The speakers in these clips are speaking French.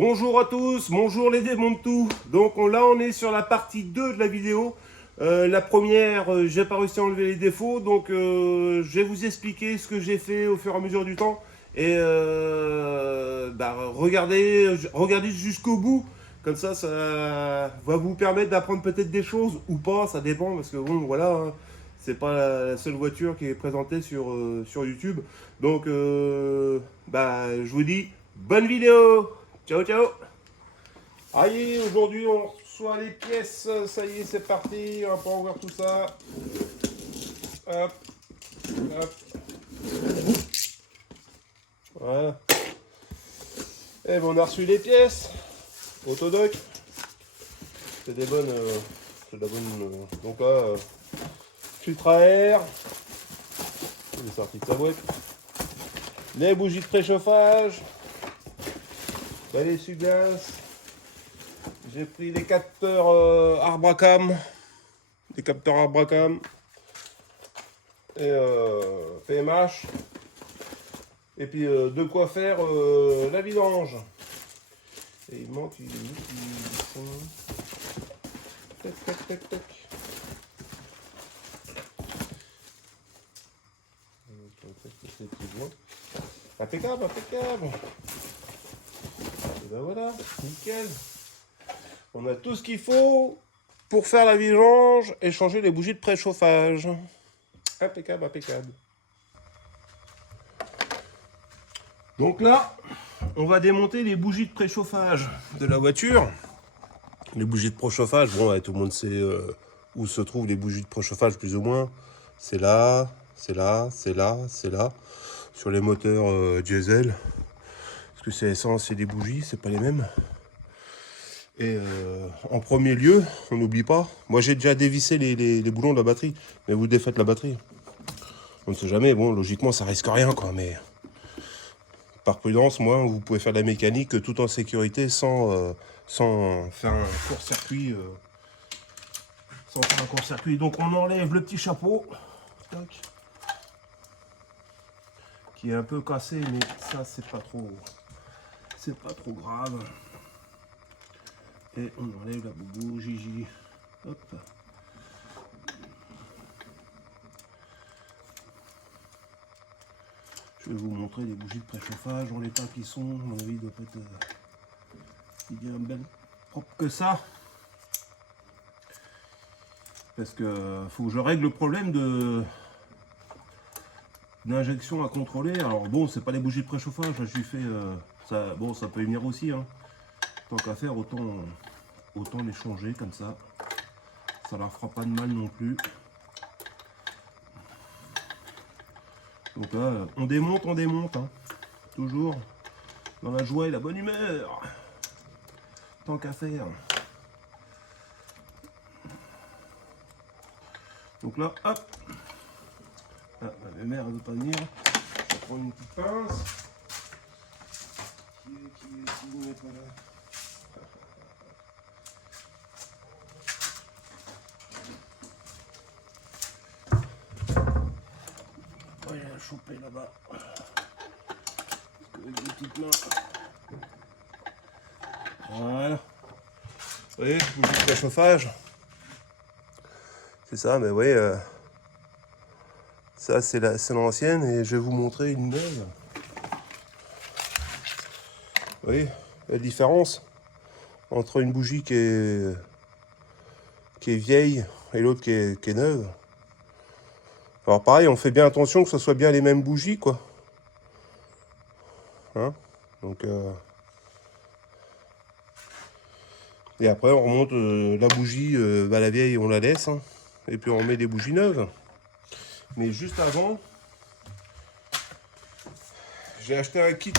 Bonjour à tous, bonjour les démons de tout. Donc là on est sur la partie 2 de la vidéo. La première, j'ai pas réussi à enlever les défauts, donc je vais vous expliquer ce que j'ai fait au fur et à mesure du temps. Et regardez jusqu'au bout, comme ça va vous permettre d'apprendre peut-être des choses ou pas, ça dépend, parce que bon voilà, hein, c'est pas la seule voiture qui est présentée sur YouTube. Donc je vous dis, bonne vidéo. Ciao, ciao. Allez, aujourd'hui on reçoit les pièces, ça y est, c'est parti, on va pas ouvrir tout ça. Hop, hop, voilà. Et bon, on a reçu les pièces, Autodoc. C'est des bonnes, c'est de la bonne, donc là, filtre à air, il est sorti de sa boîte. Les bougies de préchauffage, les essuie-glaces. J'ai pris des capteurs Arbracam, des capteurs Arbracam et PMH. Et puis de quoi faire la vidange. Et il manque ils sont... Tac, tac, tac, tac. Impeccable, impeccable. Et ben voilà, nickel. On a tout ce qu'il faut pour faire la vidange et changer les bougies de préchauffage. Impeccable, impeccable. Donc là, on va démonter les bougies de préchauffage de la voiture. Les bougies de préchauffage, bon, ouais, tout le monde sait où se trouvent les bougies de préchauffage plus ou moins. C'est là, c'est là, c'est là, c'est là. Sur les moteurs diesel. Parce que c'est essence, c'est des bougies, c'est pas les mêmes. Et en premier lieu, on n'oublie pas, moi j'ai déjà dévissé les boulons de la batterie, mais vous défaites la batterie. On ne sait jamais, bon, logiquement ça risque rien quoi, mais par prudence, moi, vous pouvez faire de la mécanique tout en sécurité sans faire un court-circuit. Sans faire un court-circuit. Donc on enlève le petit chapeau. Tac. Qui est un peu cassé, mais ça c'est pas trop grave. Et on enlève la boubou, Gigi. Hop. Je vais vous montrer les bougies de préchauffage en l'état qui sont. À mon avis, il doit pas être bien belle propre que ça. Parce que faut que je règle le problème d'injection à contrôler. Alors bon, c'est pas les bougies de préchauffage, je lui fais ça. Bon, ça peut y venir aussi. Hein. Tant qu'à faire, autant les changer comme ça. Ça leur fera pas de mal non plus. Donc là, on démonte, hein. Toujours dans la joie et la bonne humeur. Tant qu'à faire. Donc là, hop. Ah, ma mère elle veut pas venir. Je vais prendre une petite pince. Qui n'est pas là. On va la choper là-bas. Avec des petites mains. Voilà. Vous voyez, bougie de préchauffage. C'est ça, mais oui. Ça, c'est l'ancienne et je vais vous montrer une neuve. Vous voyez la différence entre une bougie qui est vieille et l'autre qui est neuve. Alors pareil, on fait bien attention que ce soit bien les mêmes bougies, quoi. Hein, donc, et après, on remonte la bougie, la vieille, on la laisse. Hein, et puis on met des bougies neuves. Mais juste avant, j'ai acheté un kit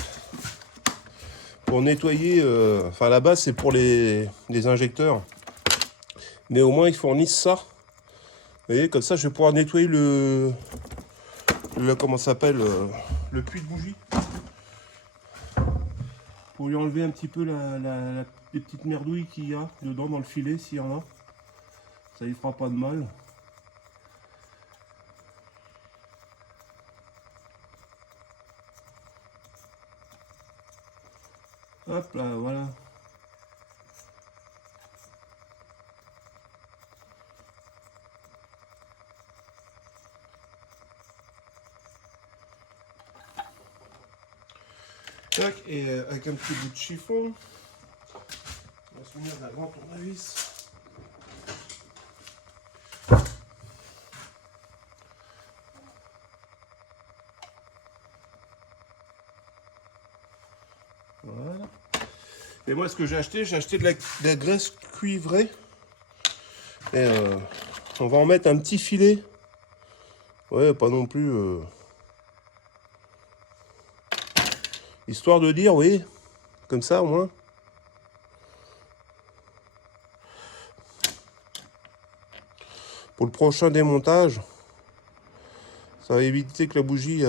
pour nettoyer. Enfin, à la base, c'est pour les injecteurs. Mais au moins, ils fournissent ça. Vous voyez, comme ça, je vais pouvoir nettoyer comment ça s'appelle, le puits de bougie. Pour lui enlever un petit peu les petites merdouilles qu'il y a dedans dans le filet, s'il y en a. Ça ne fera pas de mal. Hop là, voilà. Tac, et avec un petit bout de chiffon, on va se munir d'un grand tournevis. Voilà. Et moi, ce que j'ai acheté de la graisse cuivrée. Et on va en mettre un petit filet. Ouais, pas non plus. Histoire de dire, oui, comme ça au moins. Pour le prochain démontage, ça va éviter que la bougie...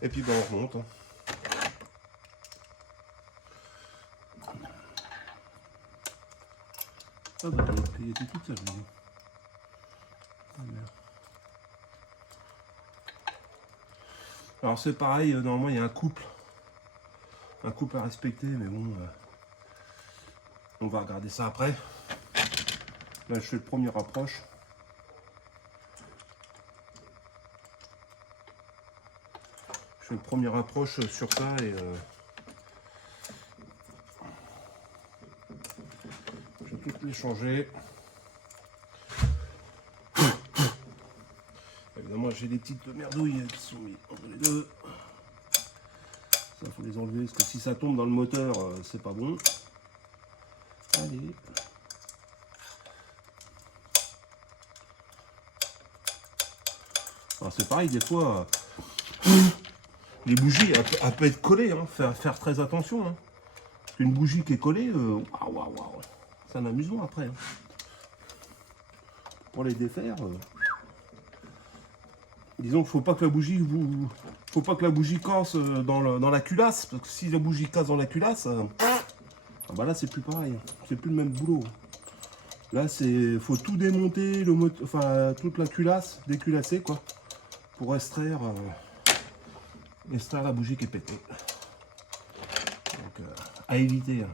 Et puis ben, on remonte. Hein. Ah bah elle était toute seule. Ah, merde. Alors c'est pareil, normalement il y a un couple à respecter, mais bon, on va regarder ça après. Là je fais le premier approche. Je fais le premier approche sur ça et je vais toutes les changer. Évidemment j'ai des petites merdouilles qui sont mises entre les deux. Ça faut les enlever parce que si ça tombe dans le moteur c'est pas bon. Allez. Alors c'est pareil des fois les bougies elles peuvent être collées, hein. Faire très attention. Hein. Une bougie qui est collée, waouh, c'est un amusement après. Hein. Pour les défaire. Disons qu'il faut pas que la bougie casse dans la culasse, parce que si la bougie casse dans la culasse, ah bah là c'est plus pareil, c'est plus le même boulot. Là faut tout démonter, enfin toute la culasse, déculasser quoi, pour extraire la bougie qui est pétée. Donc à éviter. Hein.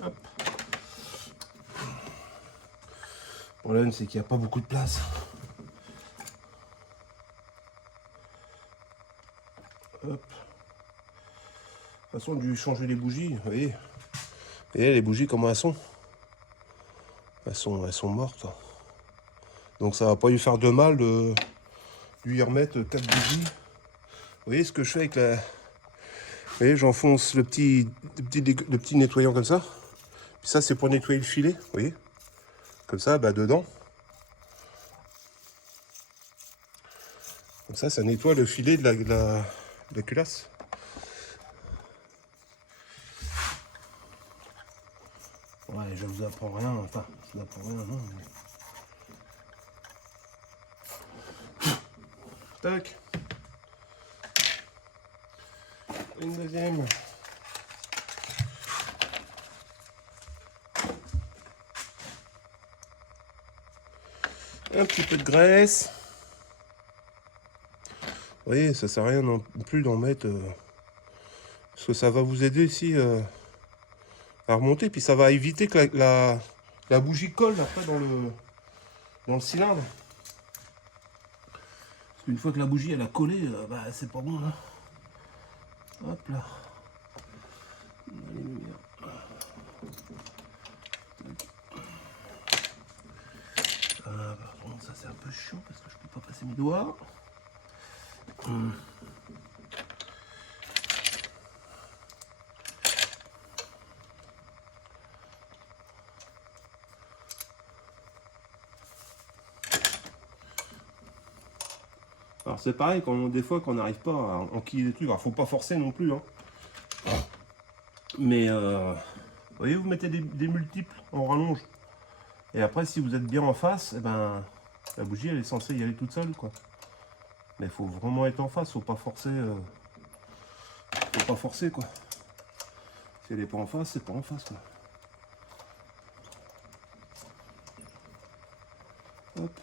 Hop. Le problème c'est qu'il n'y a pas beaucoup de place. Hop. De toute façon, j'ai changer les bougies, vous voyez. Et les bougies comment elles sont. Elles sont mortes. Donc ça va pas lui faire de mal de lui remettre 4 bougies. Vous voyez ce que je fais avec la... Vous voyez, j'enfonce le petit nettoyant comme ça. Puis ça, c'est pour nettoyer le filet, vous voyez. Comme ça, bah, dedans. Comme ça nettoie le filet de la culasse. Ouais, je vous apprends rien, enfin, je vous apprends rien, non. Mais... Tac. Une deuxième. Un petit peu de graisse. Vous voyez, ça sert à rien non plus d'en mettre. Parce que ça va vous aider ici à remonter. Puis ça va éviter que la bougie colle après dans le cylindre. Parce qu'une fois que la bougie elle a collé, bah c'est pas bon. Hein. Hop là. Les lumières. Par contre, ça c'est un peu chiant parce que je peux pas passer mes doigts. Alors c'est pareil, des fois qu'on n'arrive pas à enquiller les trucs, alors faut pas forcer non plus. Hein. Mais vous voyez, vous mettez des multiples en rallonge. Et après, si vous êtes bien en face, eh ben, la bougie elle est censée y aller toute seule, quoi. Mais il faut vraiment être en face, faut pas forcer quoi. Si elle n'est pas en face, c'est pas en face, quoi. Hop.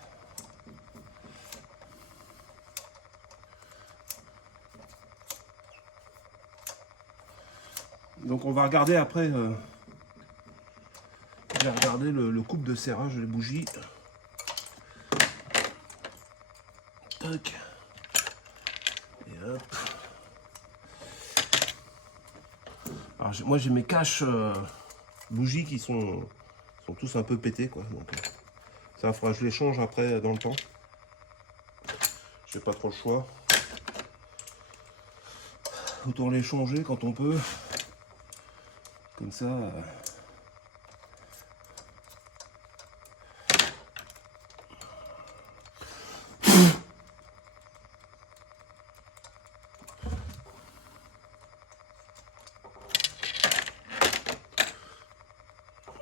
Donc on va regarder après, je vais regarder le couple de serrage des bougies. Tac. Et hop. Alors moi j'ai mes caches bougies qui sont tous un peu pétés, quoi. Donc ça fera, je les change après dans le temps. J'ai pas trop le choix. Autant les changer quand on peut. Comme ça.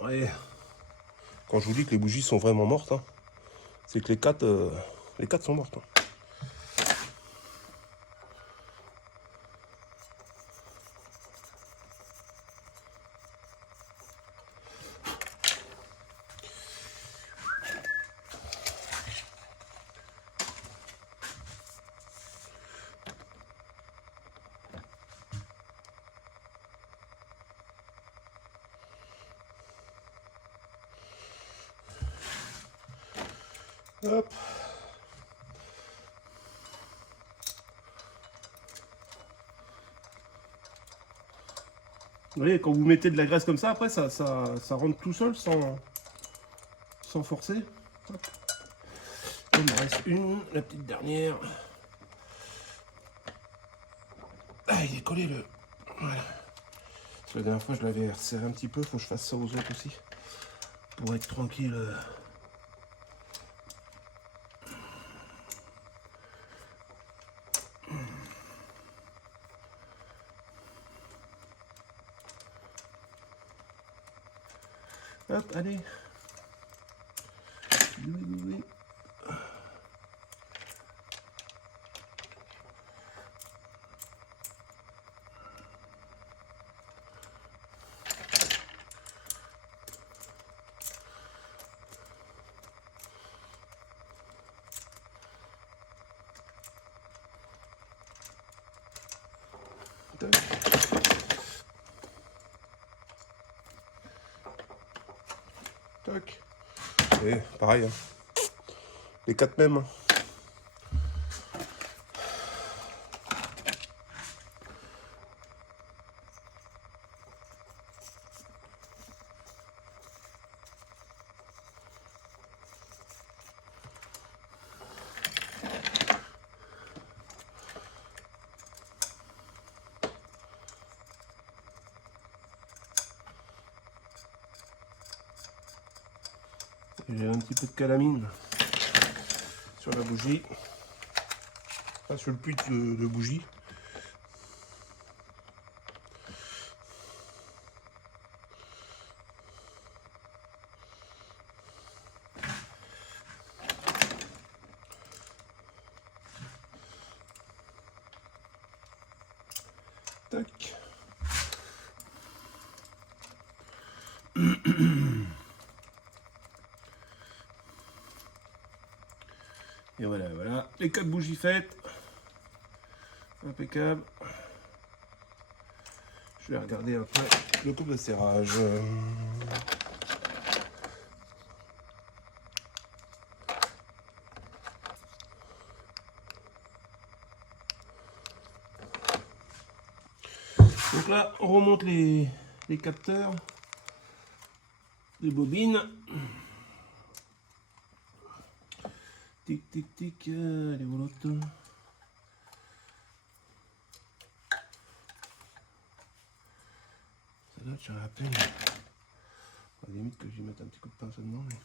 Ouais. Quand je vous dis que les bougies sont vraiment mortes, hein, c'est que les quatre sont mortes. Hein. Hop. Vous voyez, quand vous mettez de la graisse comme ça, après ça rentre tout seul sans forcer. Hop. Il me reste une, la petite dernière. Ah, il est collé le. Voilà. Parce que la dernière fois je l'avais resserré un petit peu, faut que je fasse ça aux autres aussi. Pour être tranquille. Hop, allez. Oui, oui, oui. Tac. Et pareil, hein. Les quatre mêmes. Hein. J'ai un petit peu de calamine sur la bougie, enfin, sur le puits de bougie. Tac. Et voilà, voilà, les 4 bougies faites. Impeccable. Je vais regarder après le couple de serrage. Donc là, on remonte les capteurs, les bobines. Tic, tic, tic, elle est où l'autre? Celle-là, je à peine. À la limite que j'y mette un petit coup de pince dedans, mais...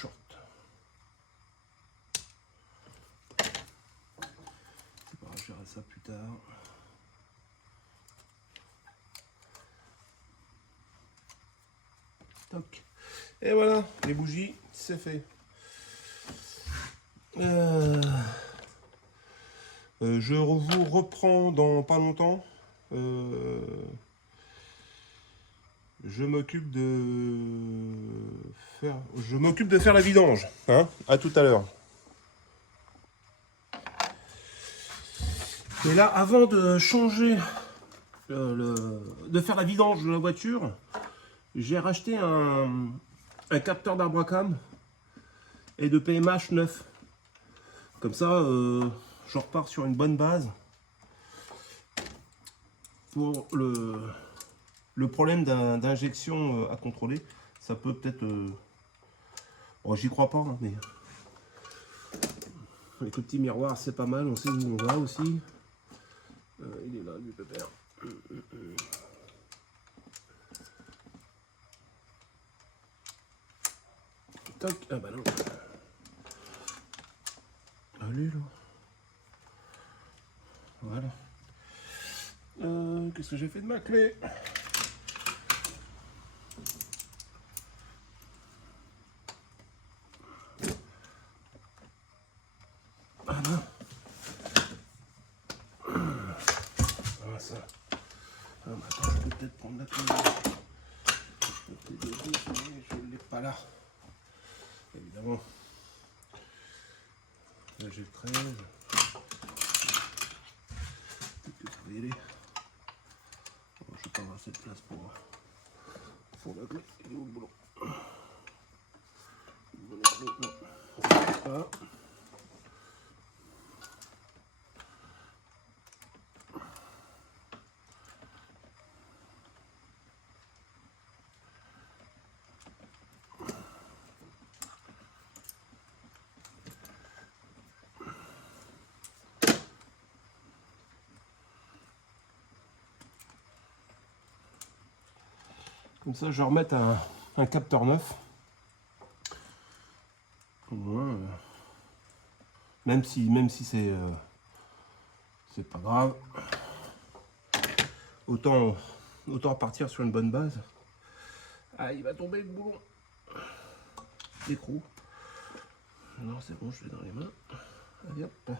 Short. C'est pas grave, je verrai ça plus tard. Toc. Et voilà, les bougies, c'est fait. Je vous reprends dans pas longtemps Je m'occupe de faire la vidange. Hein, à tout à l'heure. Et là, avant de changer, de faire la vidange de la voiture, j'ai racheté un capteur d'Abracam et de PMH neuf. Comme ça, je repars sur une bonne base pour le problème d'injection à contrôler. Ça peut peut-être... Bon, j'y crois pas, hein, mais avec le petit miroir, c'est pas mal. On sait où on va aussi. Il est là, lui, pépère. Toc, ah bah non. Allez, là. Voilà. Qu'est-ce que j'ai fait de ma clé? Voilà. Ah, ça. Ah, bah, attends, je peux peut-être prendre la clé. Je ne l'ai pas là. Évidemment. Là, j'ai le 13. Peut-être que ça va y aller. Bon, je vais pas avoir assez de place pour la clé. Il est où le boulot? Pas. Comme ça, je vais remettre un capteur neuf. Au moins, même si c'est pas grave, autant repartir sur une bonne base. Ah, il va tomber le boulon. L'écrou. Non, c'est bon, je l'ai dans les mains. Allez hop.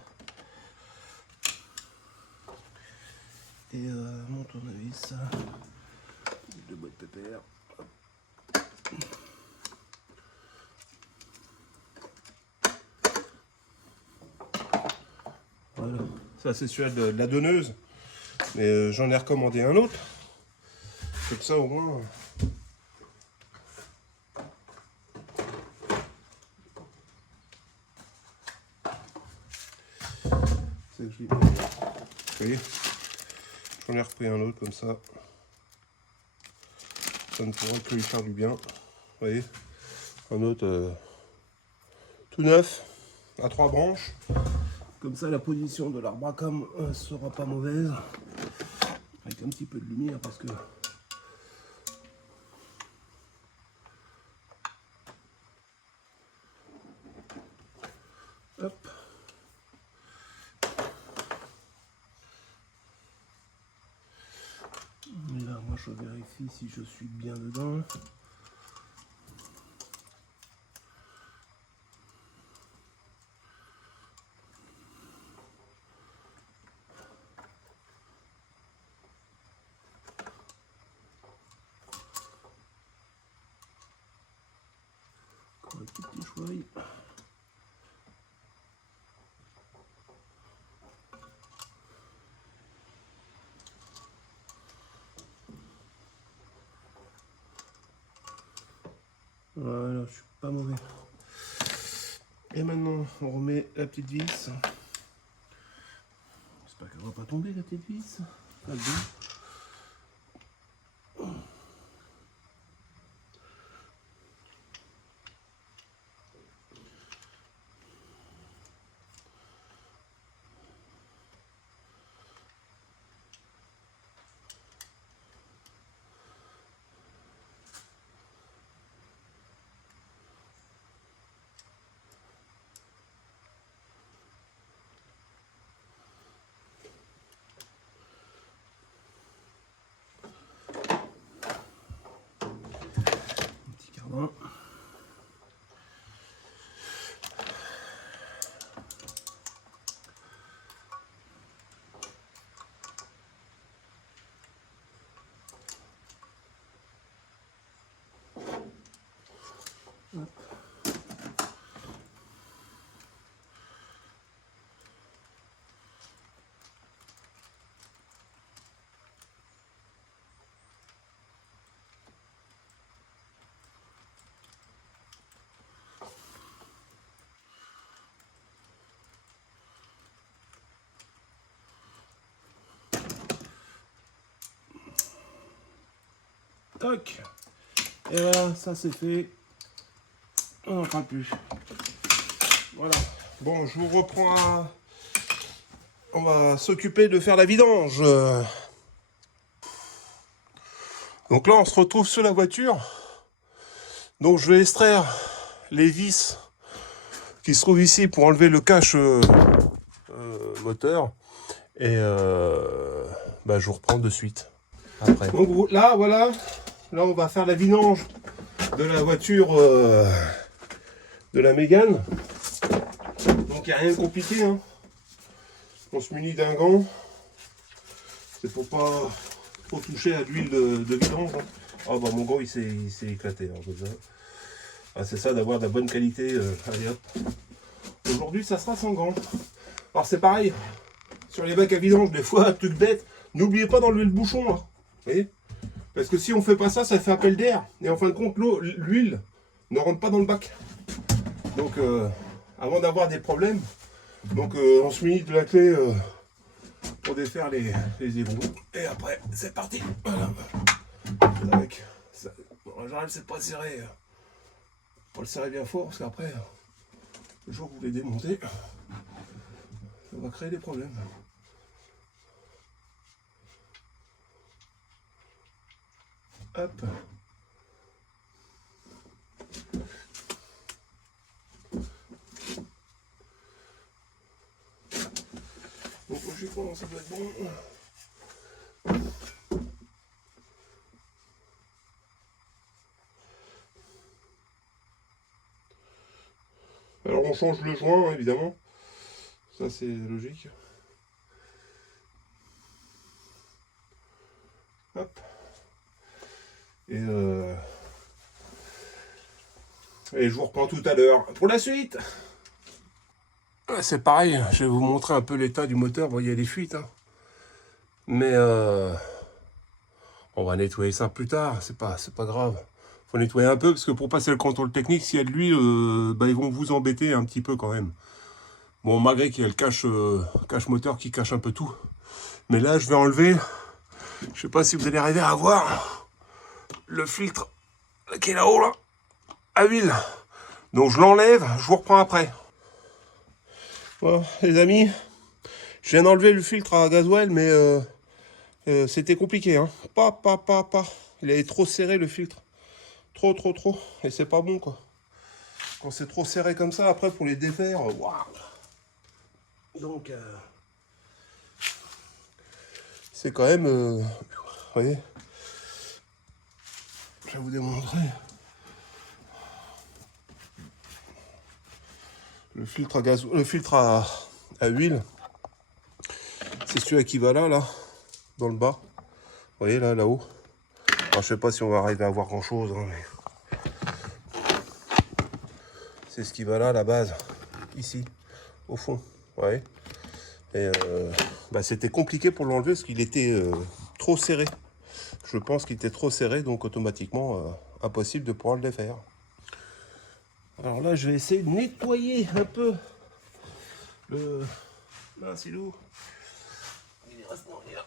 Et mon tournevis. De boîte pépère. Voilà. Ça, c'est celui de la donneuse. Mais j'en ai recommandé un autre. Comme ça, au moins. C'est que je l'ai. Vous voyez, j'en ai repris un autre comme ça. Ça ne pourra que lui faire du bien. Vous voyez, un autre tout neuf, à 3 branches. Comme ça, la position de l'Abracam sera pas mauvaise. Avec un petit peu de lumière parce que... Hop. Et là, moi, je vérifie si je suis bien dedans. Encore un petit choix. Voilà, je suis pas mauvais. Et maintenant, on remet la petite vis. J'espère qu'elle va pas tomber, la petite vis. Toc. Et voilà, ça c'est fait. On n'en parle plus. Voilà. Bon, je vous reprends à... On va s'occuper de faire la vidange. Donc là, on se retrouve sur la voiture. Donc je vais extraire les vis qui se trouvent ici pour enlever le cache moteur. Et bah, je vous reprends de suite après. Donc là, voilà. Là, on va faire la vidange de la voiture de la Mégane. Donc il n'y a rien de compliqué. Hein. On se munit d'un gant. C'est pour pas trop toucher à l'huile de vidange. Hein. Ah bah mon gant il s'est éclaté. Hein, comme ça. Ah, c'est ça d'avoir de la bonne qualité. Allez hop. Aujourd'hui ça sera sans gant. Alors c'est pareil. Sur les bacs à vidange, des fois, truc bête, n'oubliez pas d'enlever le bouchon. Là. Vous voyez? Parce que si on fait pas ça, ça fait appel d'air. Et en fin de compte, l'huile ne rentre pas dans le bac. Donc avant d'avoir des problèmes, donc on se munit de la clé pour défaire les égouts. Et après, c'est parti. Voilà. Avec ça, en général, c'est pas serré. Faut le serrer bien fort parce qu'après, le jour où vous les démontez, ça va créer des problèmes. Hop. Donc logiquement ça doit être bon. Alors on change le joint évidemment. Ça c'est logique. Hop. Et je vous reprends tout à l'heure pour la suite. C'est pareil, je vais vous montrer un peu l'état du moteur. Bon, il y a des fuites, hein. Mais on va nettoyer ça plus tard. C'est pas grave. Faut nettoyer un peu parce que pour passer le contrôle technique, s'il y a de l'huile, bah, ils vont vous embêter un petit peu quand même. Bon, malgré qu'il y a le cache moteur qui cache un peu tout. Mais là, je vais enlever. Je sais pas si vous allez arriver à voir le filtre qui est là-haut là, à huile. Donc je l'enlève, je vous reprends après. Voilà, les amis, je viens d'enlever le filtre à gasoil, mais c'était compliqué. Hein. Il est trop serré le filtre. Trop. Et c'est pas bon quoi. Quand c'est trop serré comme ça, après pour les défaire, waouh. Donc, c'est quand même, vous voyez, je vais vous démontrer. Le filtre à gaz, le filtre à huile, c'est celui qui va là, dans le bas. Vous voyez là-haut. Alors je sais pas si on va arriver à voir grand chose, hein, mais c'est ce qui va là, la base, ici, au fond. Vous voyez. Et bah, c'était compliqué pour l'enlever parce qu'il était trop serré. Je pense qu'il était trop serré, donc automatiquement impossible de pouvoir le défaire. Alors là, je vais essayer de nettoyer un peu le... Mince, il est où? Il reste... Non, il est là.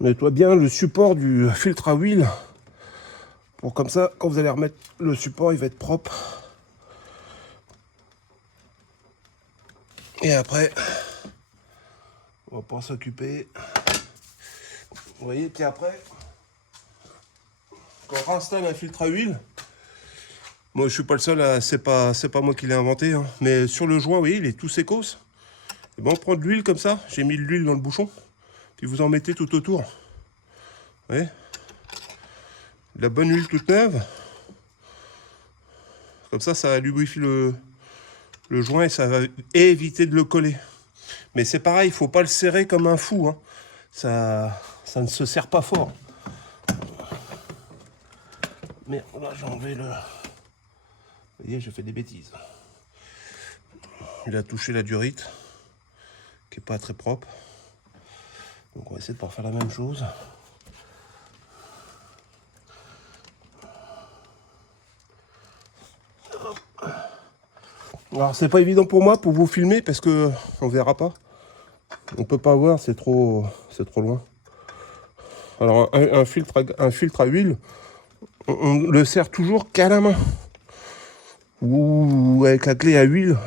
On nettoie bien le support du filtre à huile. Pour comme ça, quand vous allez remettre le support, il va être propre. Et après, on va pouvoir s'occuper. Vous voyez, puis après, quand on réinstalle un filtre à huile, moi je suis pas le seul, c'est pas moi qui l'ai inventé, hein, mais sur le joint, vous voyez, il est tout sécos. Et ben on prend de l'huile comme ça, j'ai mis de l'huile dans le bouchon, puis vous en mettez tout autour. Vous voyez, de la bonne huile toute neuve. Comme ça lubrifie le joint et ça va éviter de le coller. Mais c'est pareil, il faut pas le serrer comme un fou. Hein. Ça ne se serre pas fort. Mais là, j'ai enlevé le... Vous voyez, j'ai fait des bêtises. Il a touché la durite, qui est pas très propre. Donc on va essayer de pas faire la même chose. Alors c'est pas évident pour moi pour vous filmer parce que on verra pas. On peut pas voir, c'est trop loin. Alors un filtre à huile, on le sert toujours qu'à la main. Ou avec la clé à huile.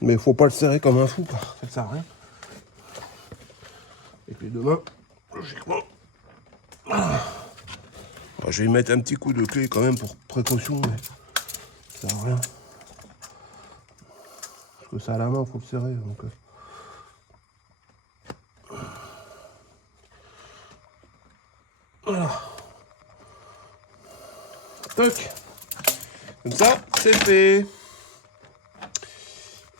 Mais faut pas le serrer comme un fou, quoi. Ça sert à rien. Et puis demain, logiquement, je vais y mettre un petit coup de clé quand même pour précaution, mais ça sert à rien. Parce que ça à la main, faut le serrer. Donc, voilà. Toc. Comme ça, c'est fait.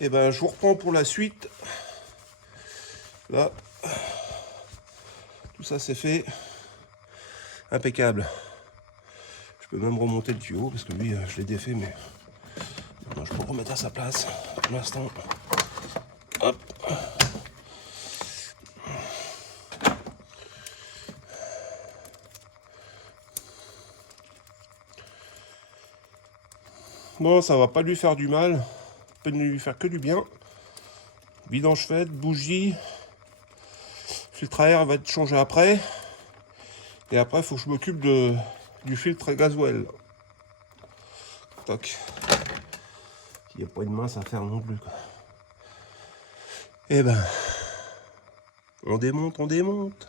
Et ben, je vous reprends pour la suite. Là, tout ça c'est fait. Impeccable. Je peux même remonter le tuyau parce que lui, je l'ai défait, mais bon, je peux le remettre à sa place pour l'instant. Hop. Bon, ça va pas lui faire du mal. Peut lui faire que du bien. Vidange faite, bougie. Filtre à air va être changé après. Et après, il faut que je m'occupe du filtre gasoil. Toc. Il n'y a pas une mince à faire non plus, quoi. Et ben, on démonte, on démonte.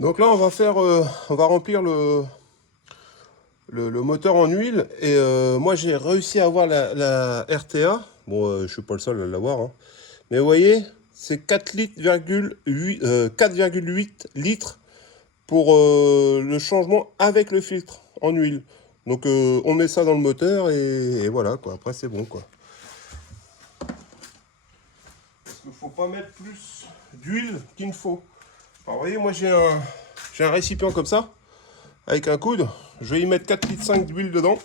Donc là, on va remplir le moteur en huile. Et moi, j'ai réussi à avoir la RTA. Bon, je suis pas le seul à l'avoir, hein. Mais vous voyez, c'est 4,8 litres pour le changement avec le filtre en huile. Donc on met ça dans le moteur et voilà, quoi. Après c'est bon, quoi. Parce qu'il ne faut pas mettre plus d'huile qu'il ne faut. Alors vous voyez, moi j'ai un récipient comme ça, avec un coude. Je vais y mettre 4,5 litres d'huile dedans.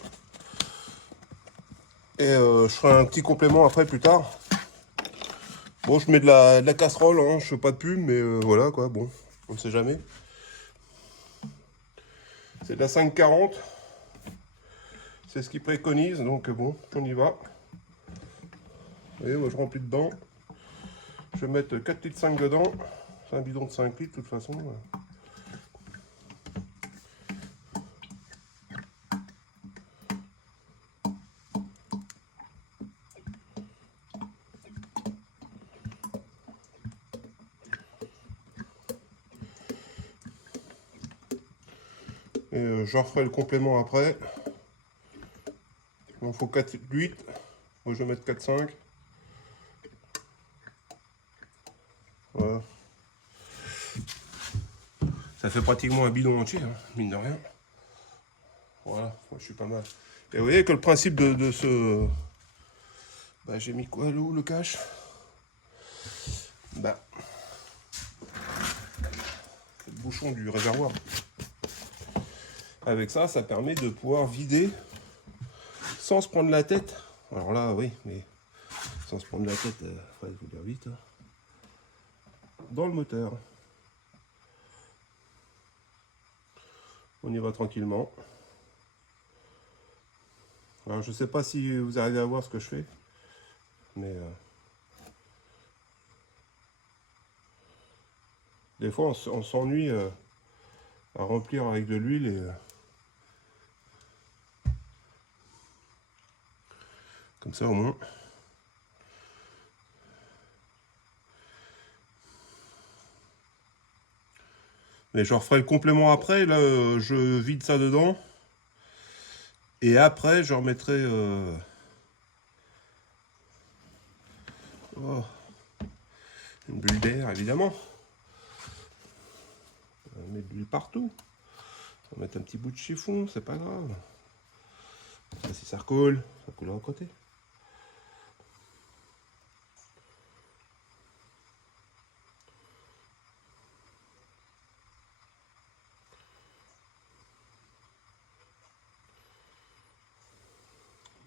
Et je ferai un petit complément après plus tard. Bon, je mets de la casserole, hein, je fais pas de pub, mais voilà, quoi. Bon, on ne sait jamais. C'est de la 540. C'est ce qu'ils préconisent, donc bon, on y va. Vous voyez, moi je remplis dedans. Je vais mettre 4,5 litres dedans. C'est un bidon de 5 litres de toute façon. Et je referai le complément après. Il en faut 4,8. Moi je vais mettre 4,5. Voilà. Ça fait pratiquement un bidon entier, hein, mine de rien. Voilà, moi, je suis pas mal. Et vous voyez que le principe de ce... Bah, j'ai mis quoi, le cache? Bah, c'est le bouchon du réservoir. Avec ça, ça permet de pouvoir vider sans se prendre la tête. Alors là, oui, mais sans se prendre la tête, il faut dire vite. Hein. Dans le moteur. On y va tranquillement. Alors je sais pas si vous arrivez à voir ce que je fais, mais des fois on s'ennuie à remplir avec de l'huile et comme ça au moins. Mais je referai le complément après. Là, je vide ça dedans. Et après, je remettrai... oh, une bulle d'air, évidemment. On va mettre de l'huile partout. On va mettre un petit bout de chiffon, c'est pas grave. Ça, si ça recoule, ça coulera à côté.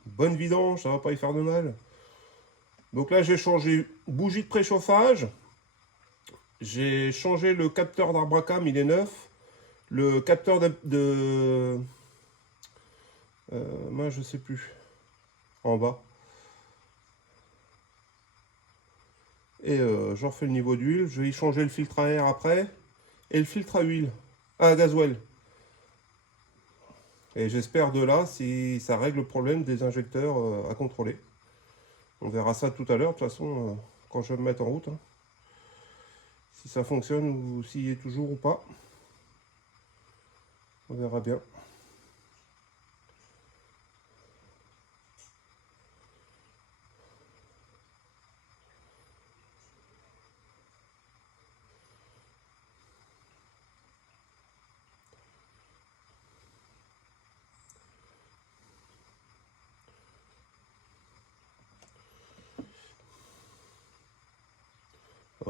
Bonne vidange, ça va pas y faire de mal. Donc là, j'ai changé bougie de préchauffage. J'ai changé le capteur d'Arbracam, il est neuf. Le capteur moi, je sais plus. en bas. Et je refais le niveau d'huile. Je vais y changer le filtre à air après. Et le filtre à huile. À gasoil. Et j'espère de là si ça règle le problème des injecteurs à contrôler. On verra ça tout à l'heure, de toute façon, quand je vais me mettre en route. Hein. Si ça fonctionne ou s'il est toujours ou pas. On verra bien.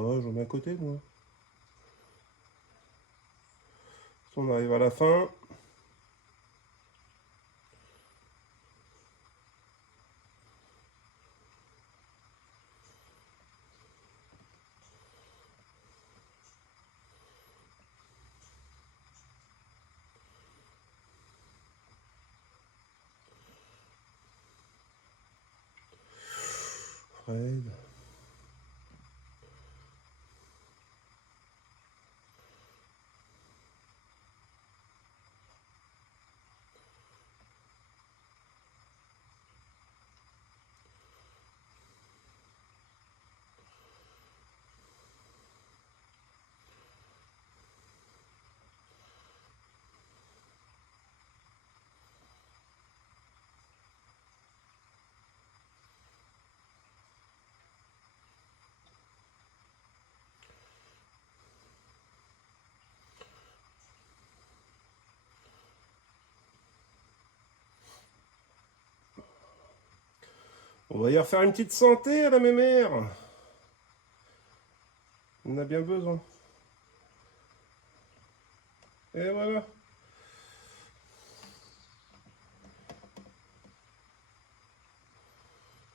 Oh, j'en mets à côté, moi. On arrive à la fin. Fred. On va y refaire une petite santé à la mémère. On en a bien besoin. Et voilà.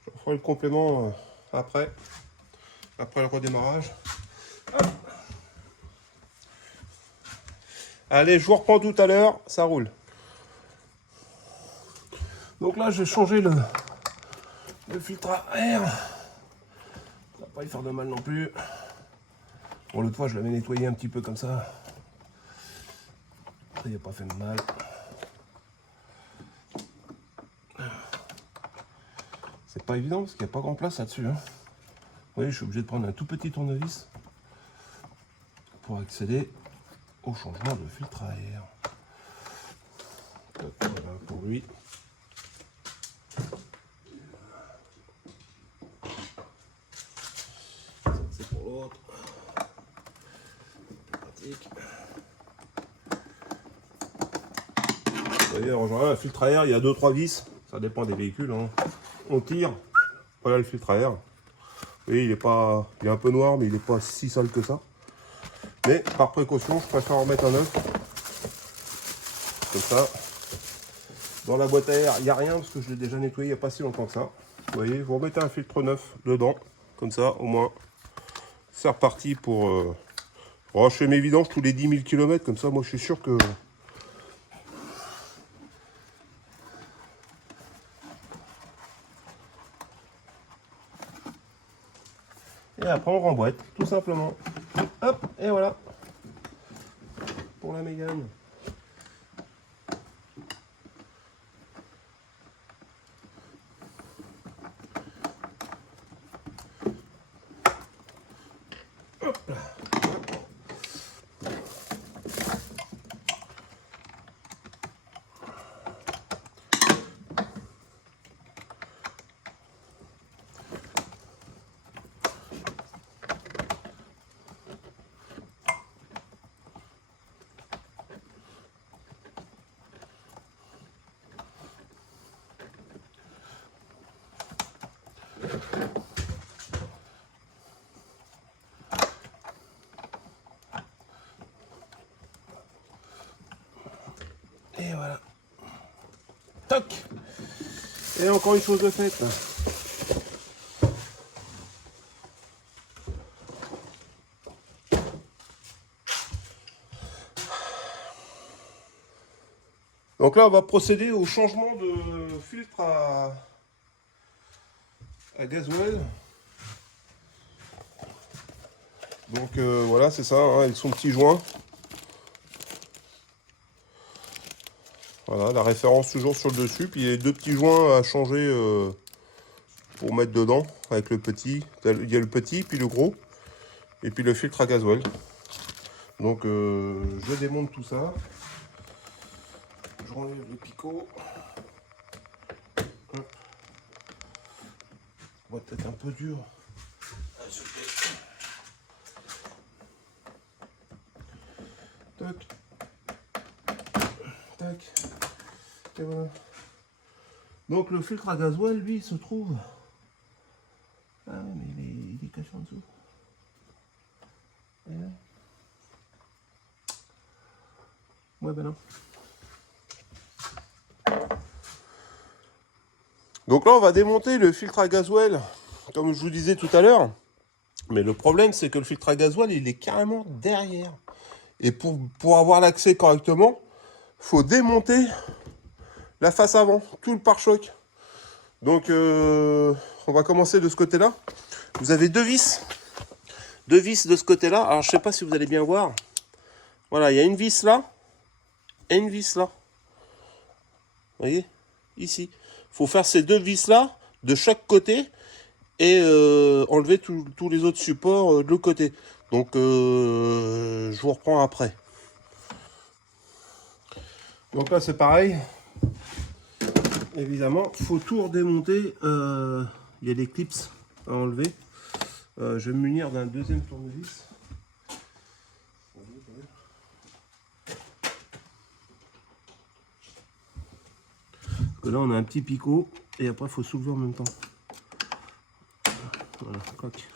Je ferai le complément après le redémarrage. Hop. Allez, je vous reprends tout à l'heure, ça roule. Donc là, j'ai changé le filtre à air. Ça va pas y faire de mal non plus. Bon, l'autre fois, je l'avais nettoyé un petit peu comme ça. Ça n'y a pas fait de mal. C'est pas évident parce qu'il n'y a pas grand place là-dessus. Hein. Vous voyez, je suis obligé de prendre un tout petit tournevis pour accéder au changement de filtre à air. Donc, voilà pour lui. C'est pour l'autre. Pratique. D'ailleurs, en général, un filtre à air, il y a 2-3 vis. Ça dépend des véhicules. Hein. On tire. Voilà le filtre à air. Oui, il est un peu noir, mais il n'est pas si sale que ça. Mais par précaution, je préfère en mettre un neuf. Comme ça. Dans la boîte à air, il n'y a rien parce que je l'ai déjà nettoyé il n'y a pas si longtemps que ça. Vous voyez, vous remettez un filtre neuf dedans. Comme ça, au moins, c'est reparti pour... je fais mes vidanges tous les 10 000 km. Comme ça, moi, je suis sûr que... Et après, on remboîte, tout simplement. Hop, et voilà. Pour la Mégane. Hop là. Et voilà. Toc. Et encore une chose de faite. Donc là, on va procéder au changement de filtre à gasoil. Donc voilà, c'est ça, hein, avec son petit joint. Voilà, la référence toujours sur le dessus. Puis il y a les deux petits joints à changer pour mettre dedans avec le petit. Il y a le petit, puis le gros. Et puis le filtre à gasoil. Donc je démonte tout ça. Je renlève le picot. Hop. On va peut-être un peu dur. Tac. Tac. Et voilà. Donc le filtre à gasoil, lui, il se trouve. Ah ouais, mais il est caché en dessous. Ouais, ben non. Donc là, on va démonter le filtre à gasoil, comme je vous disais tout à l'heure. Mais le problème, c'est que le filtre à gasoil, il est carrément derrière. Et pour avoir l'accès correctement, il faut démonter la face avant, tout le pare-choc. Donc, on va commencer de ce côté-là. Vous avez deux vis de ce côté-là. Alors, je ne sais pas si vous allez bien voir. Voilà, il y a une vis là et une vis là. Vous voyez, ici. Il faut faire ces deux vis-là de chaque côté et enlever tous les autres supports de l'autre côté. Donc, je vous reprends après. Donc là, c'est pareil. Évidemment, il faut tout redémonter. Il y a des clips à enlever. Je vais me munir d'un deuxième tournevis. Parce que là, on a un petit picot et après, il faut soulever en même temps. Voilà, coq.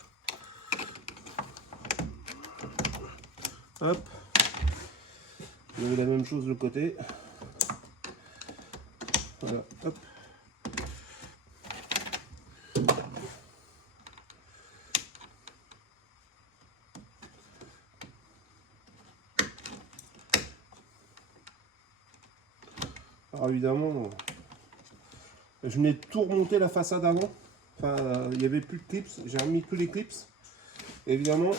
Hop. Vous avez la même chose de l'autre côté. Voilà, hop. Alors évidemment, je venais de tout remonter la façade avant. Enfin, il n'y avait plus de clips. J'ai remis tous les clips. Et évidemment, il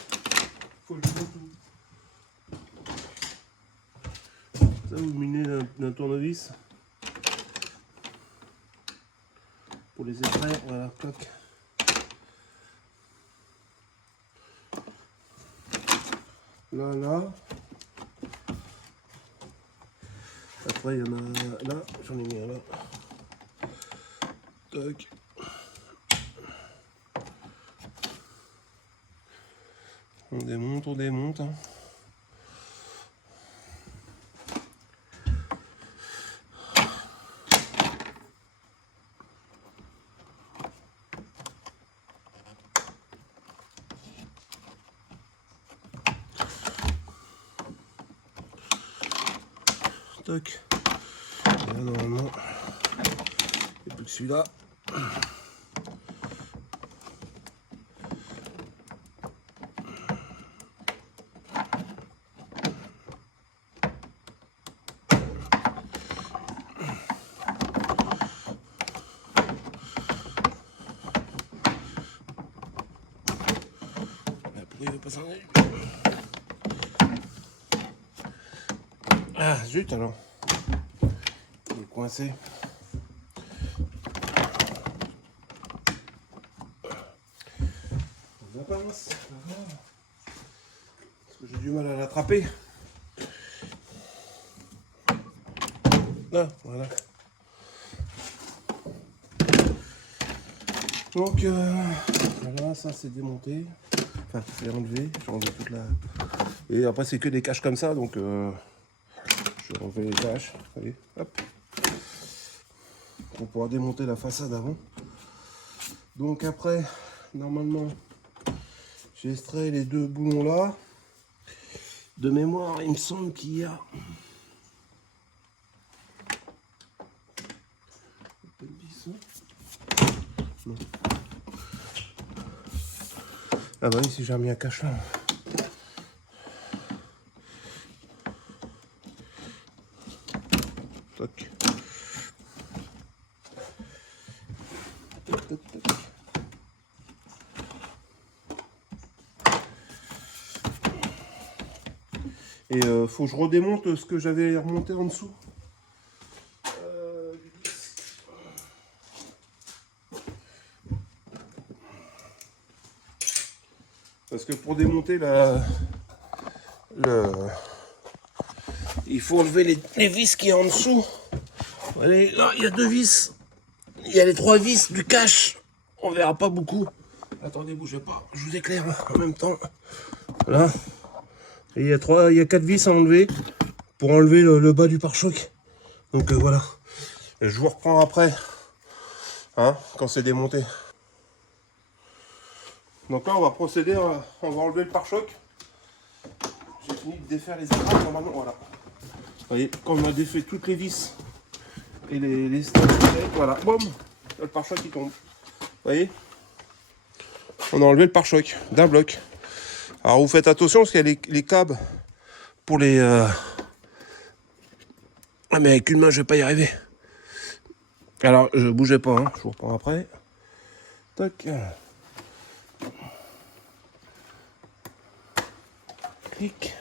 faut le tout. Ça, vous minez d'un tournevis. Pour les extraire, voilà, clac. Là. Après, il y en a là, j'en ai mis un là. Tac. On démonte. Hein. Tac. Et là, normalement, il n'y a plus que celui-là. Pourquoi il ne veut pas s'en aller? Ah, zut alors. Il est coincé. La pince. Parce que j'ai du mal à l'attraper. Là, voilà. Donc, voilà, ça c'est démonté. Enfin, c'est enlevé. J'ai enlevé toute la... Et après, c'est que des caches comme ça, donc... je vais enlever les caches. Allez, hop. Pour pouvoir démonter la façade avant. Donc après, normalement, j'ai extrait les deux boulons là. De mémoire, il me semble qu'il y a... Non. Ah bah oui, si j'ai remis un cache là. Toc. Toc, toc, toc. Et faut que je redémonte ce que j'avais remonté en dessous. Parce que pour démonter il faut enlever les vis qui est en dessous. Allez, là, il y a 2 vis. Il y a les 3 vis du cache. On verra pas beaucoup. Attendez, bougez pas. Je vous éclaire en même temps. Voilà. Et il y a 4 vis à enlever pour enlever le bas du pare-choc. Donc voilà. Et je vous reprends après. Hein, quand c'est démonté. Donc là, on va procéder. On va enlever le pare-choc. J'ai fini de défaire les écrans. Normalement, voilà. Vous voyez, quand on a défait toutes les vis et les stocks, voilà, boum, le pare-choc qui tombe. Vous voyez, on a enlevé le pare-choc d'un bloc. Alors vous faites attention parce qu'il y a les câbles pour les... Ah mais avec une main je vais pas y arriver. Alors je bougeais pas, hein. Je vous reprends après. Tac. Clic.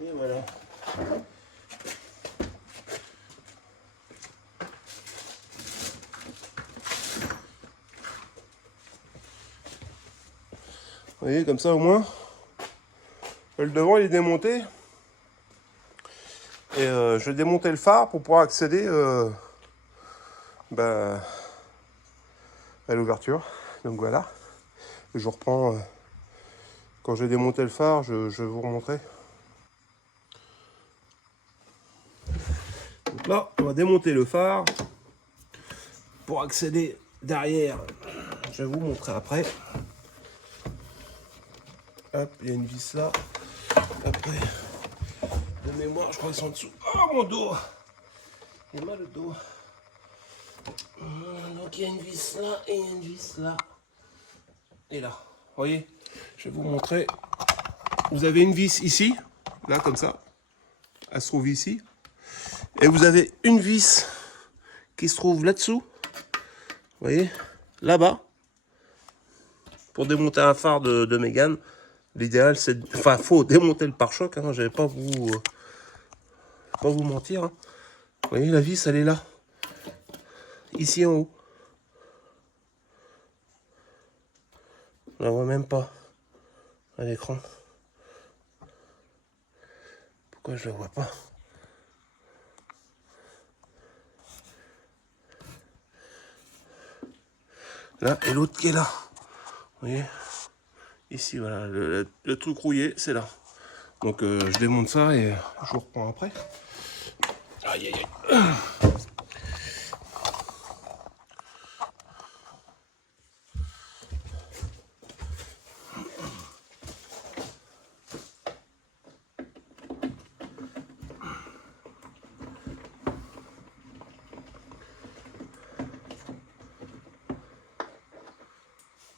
Et voilà. Vous voyez, comme ça au moins, le devant il est démonté. Et je vais démonter le phare pour pouvoir accéder à l'ouverture. Donc voilà. Je reprends. Quand j'ai démonté le phare, je vais vous remontrer. Donc là, on va démonter le phare pour accéder derrière. Je vais vous montrer après. Hop, il y a une vis là. Après, de mémoire, je crois qu'ils sont en dessous. Oh mon dos! J'ai mal au dos. Donc il y a une vis là et il y a une vis là. Et là. Vous voyez? Je vais vous montrer. Vous avez une vis ici, là comme ça. Elle se trouve ici. Et vous avez une vis qui se trouve là-dessous. Vous voyez? Là-bas. Pour démonter un phare de Mégane. L'idéal, c'est... Enfin, faut démonter le pare-choc. Hein, je vais pas vous mentir. Hein. Vous voyez, la vis, elle est là. Ici en haut. On la voit même pas à l'écran. Pourquoi je la vois pas? Là, et l'autre qui est là. Vous voyez? Ici, voilà, le truc rouillé, c'est là. Donc, je démonte ça et je vous reprends après. Aïe, aïe, aïe.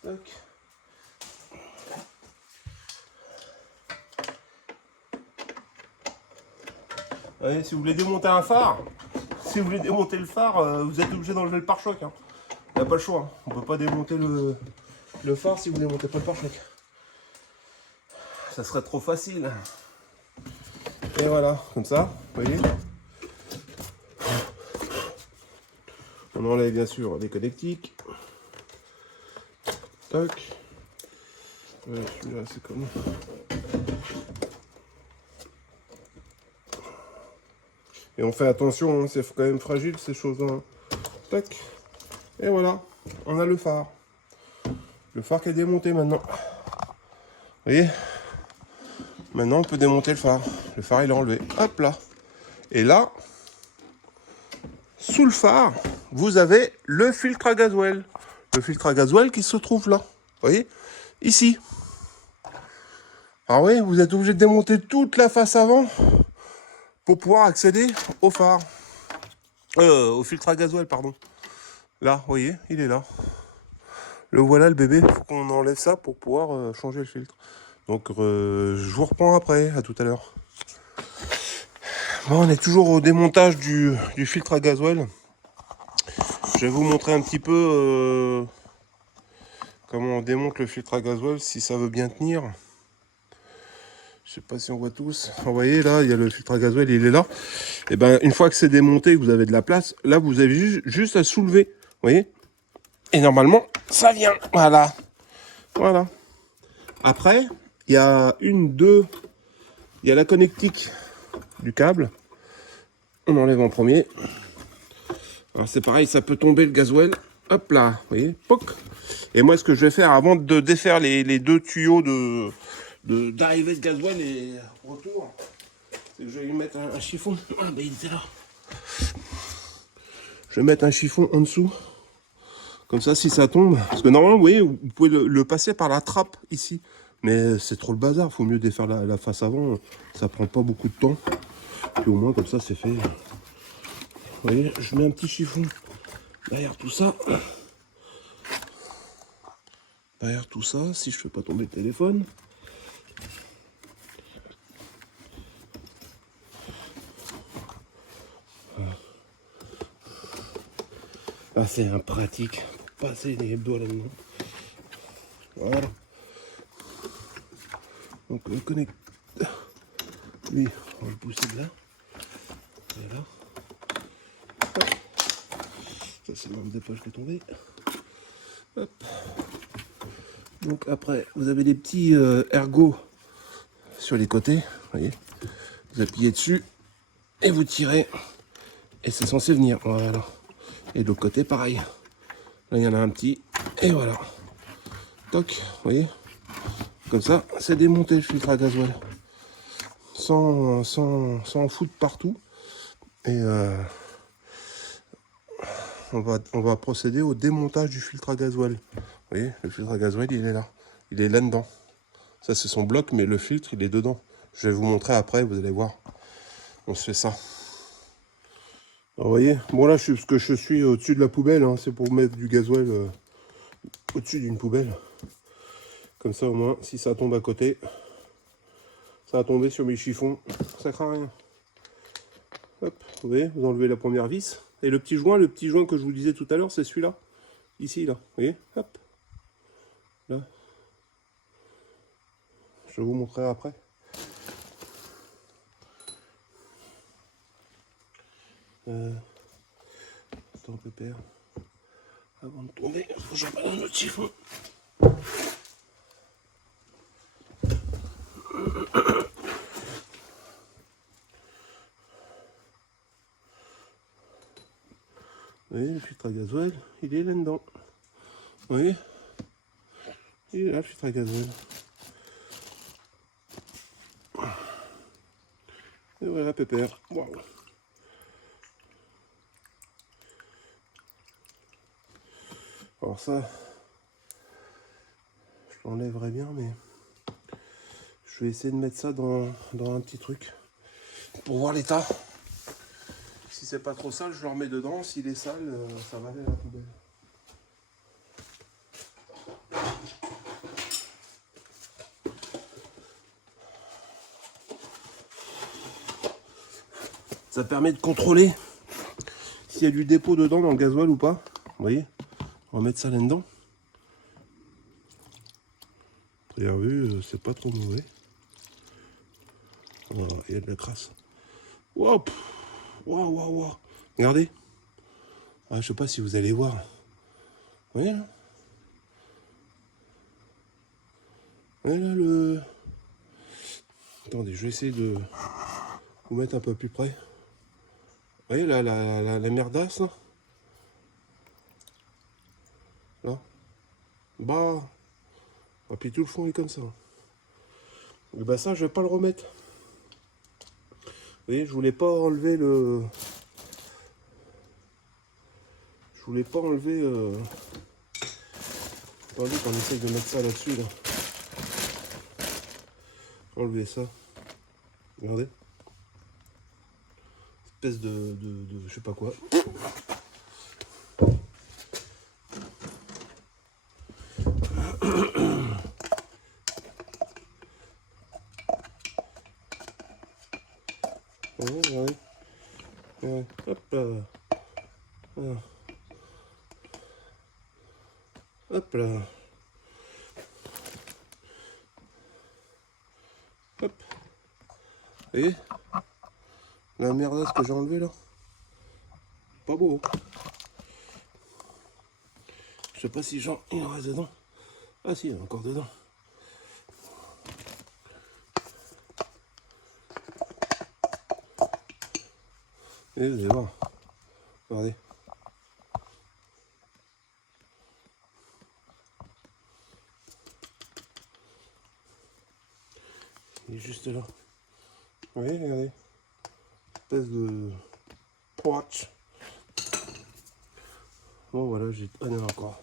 Tac. Allez, si vous voulez démonter un phare, si vous voulez démonter le phare, vous êtes obligé d'enlever le pare-choc. Hein. Il n'y a pas le choix. Hein. On ne peut pas démonter le phare si vous ne démontez pas le pare-choc. Ça serait trop facile. Et voilà, comme ça, vous voyez. On enlève bien sûr les connectiques. Tac. Ouais, celui-là, c'est comme... Et on fait attention, hein, c'est quand même fragile ces choses-là. Tac. Et voilà, on a le phare. Le phare qui est démonté maintenant. Vous voyez? Maintenant, on peut démonter le phare. Le phare, il est enlevé. Hop là. Et là, sous le phare, vous avez le filtre à gasoil. Le filtre à gasoil qui se trouve là. Vous voyez? Ici. Alors oui, vous êtes obligé de démonter toute la face avant pour pouvoir accéder au phare. Au filtre à gasoil, pardon. Là, vous voyez, il est là. Le voilà, le bébé. Il faut qu'on enlève ça pour pouvoir changer le filtre. Donc, je vous reprends après. À tout à l'heure. Bon, on est toujours au démontage du filtre à gasoil. Je vais vous montrer un petit peu comment on démonte le filtre à gasoil si ça veut bien tenir. Je sais pas si on voit tous. Vous voyez là, il y a le filtre à gasoil, il est là. Et ben une fois que c'est démonté, que vous avez de la place, là vous avez juste à soulever. Vous voyez? Et normalement, ça vient. Voilà. Voilà. Après, il y a il y a la connectique du câble. On enlève en premier. Alors c'est pareil, ça peut tomber le gasoil. Hop là, vous voyez, poc. Et moi, ce que je vais faire avant de défaire les deux tuyaux d'arrivée de gasoil et retour, c'est que je vais lui mettre un chiffon. Ah, ben il était là. Je vais mettre un chiffon en dessous. Comme ça, si ça tombe. Parce que normalement, vous voyez, vous pouvez le passer par la trappe ici. Mais c'est trop le bazar. Il faut mieux défaire la face avant. Ça prend pas beaucoup de temps. Puis au moins, comme ça, c'est fait. Vous voyez, je mets un petit chiffon derrière tout ça. Derrière tout ça, si je fais pas tomber le téléphone. Ah, c'est un pratique pour passer les doigts là-dedans. Voilà. Donc le connecteur, lui, on va le pousser de là. Et là. Hop. Ça, c'est l'enveloppe des poches qui est tombée. Hop. Donc après, vous avez des petits ergots sur les côtés. Vous voyez, vous appuyez dessus et vous tirez. Et c'est censé venir. Voilà. Et de l'autre côté, pareil. Là, il y en a un petit. Et voilà. Toc, vous voyez. Comme ça, c'est démonté le filtre à gasoil. Sans en foutre partout. Et on va procéder au démontage du filtre à gasoil. Vous voyez, le filtre à gasoil, il est là. Il est là-dedans. Ça, c'est son bloc, mais le filtre, il est dedans. Je vais vous montrer après, vous allez voir. On se fait ça. Alors, vous voyez, bon là, parce que je suis au-dessus de la poubelle. Hein, c'est pour mettre du gasoil au-dessus d'une poubelle. Comme ça, au moins, si ça tombe à côté, ça va tomber sur mes chiffons. Ça craint rien. Hop, vous voyez, vous enlevez la première vis. Et le petit joint que je vous disais tout à l'heure, c'est celui-là. Ici, là. Vous voyez, hop. Là. Je vais vous montrer après. Attends, pépère. Avant de tomber, il faut que j'en balance notre chiffon. Vous voyez, le filtre à gasoil, il est là-dedans. Vous voyez, il est là, le filtre à gasoil. Et voilà, pépère. Waouh. Alors ça, je l'enlèverai bien, mais je vais essayer de mettre ça dans un petit truc pour voir l'état. Si c'est pas trop sale, je le remets dedans. S'il est sale, ça va aller à la poubelle. Ça permet de contrôler s'il y a du dépôt dedans dans le gasoil ou pas. Vous voyez, on va mettre ça là-dedans. Première vue, c'est pas trop mauvais. Oh, il y a de la crasse. Wow, waouh, waouh, waouh. Regardez. Ah, je sais pas si vous allez voir. Vous voyez là? Vous voyez là le... Attendez, je vais essayer de vous mettre un peu plus près. Vous voyez là, la merdasse là? Là. Bah. Et puis tout le fond est comme ça. Et bah ça, je vais pas le remettre. Vous voyez, je voulais pas enlever le... Je voulais pas enlever... Attendez qu'on essaye de mettre ça là-dessus là. Enlever ça. Regardez. Espèce de je sais pas quoi. Ouais. Ouais. Hop là. Voilà. Hop là. Hop. Vous voyez la merdasse que j'ai enlevé là. Pas beau. Je sais pas si il en reste dedans. Ah si, il y en a encore dedans. Et vous allez voir. Regardez. Il est juste là. Vous voyez, regardez. Espèce de poach. Bon voilà, j'ai... Ah non, encore.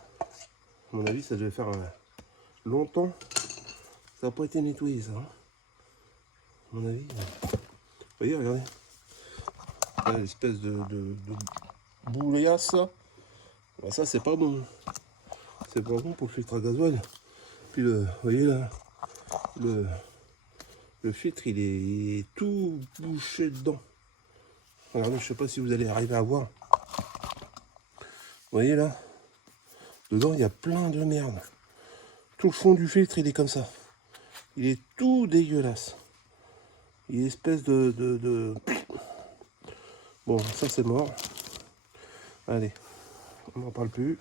À mon avis, ça devait faire longtemps. Ça n'a pas été nettoyé, ça. Hein. À mon avis. Vous voyez, regardez. L'espèce de bouillasse, ça. Ben, ça, c'est pas bon. C'est pas bon pour le filtre à gasoil. Puis, vous voyez là, le filtre, il est tout bouché dedans. Regardez, je sais pas si vous allez arriver à voir. Vous voyez là, dedans, il y a plein de merde. Tout le fond du filtre, il est comme ça. Il est tout dégueulasse. Il est espèce de... Bon, ça c'est mort. Allez, on n'en parle plus.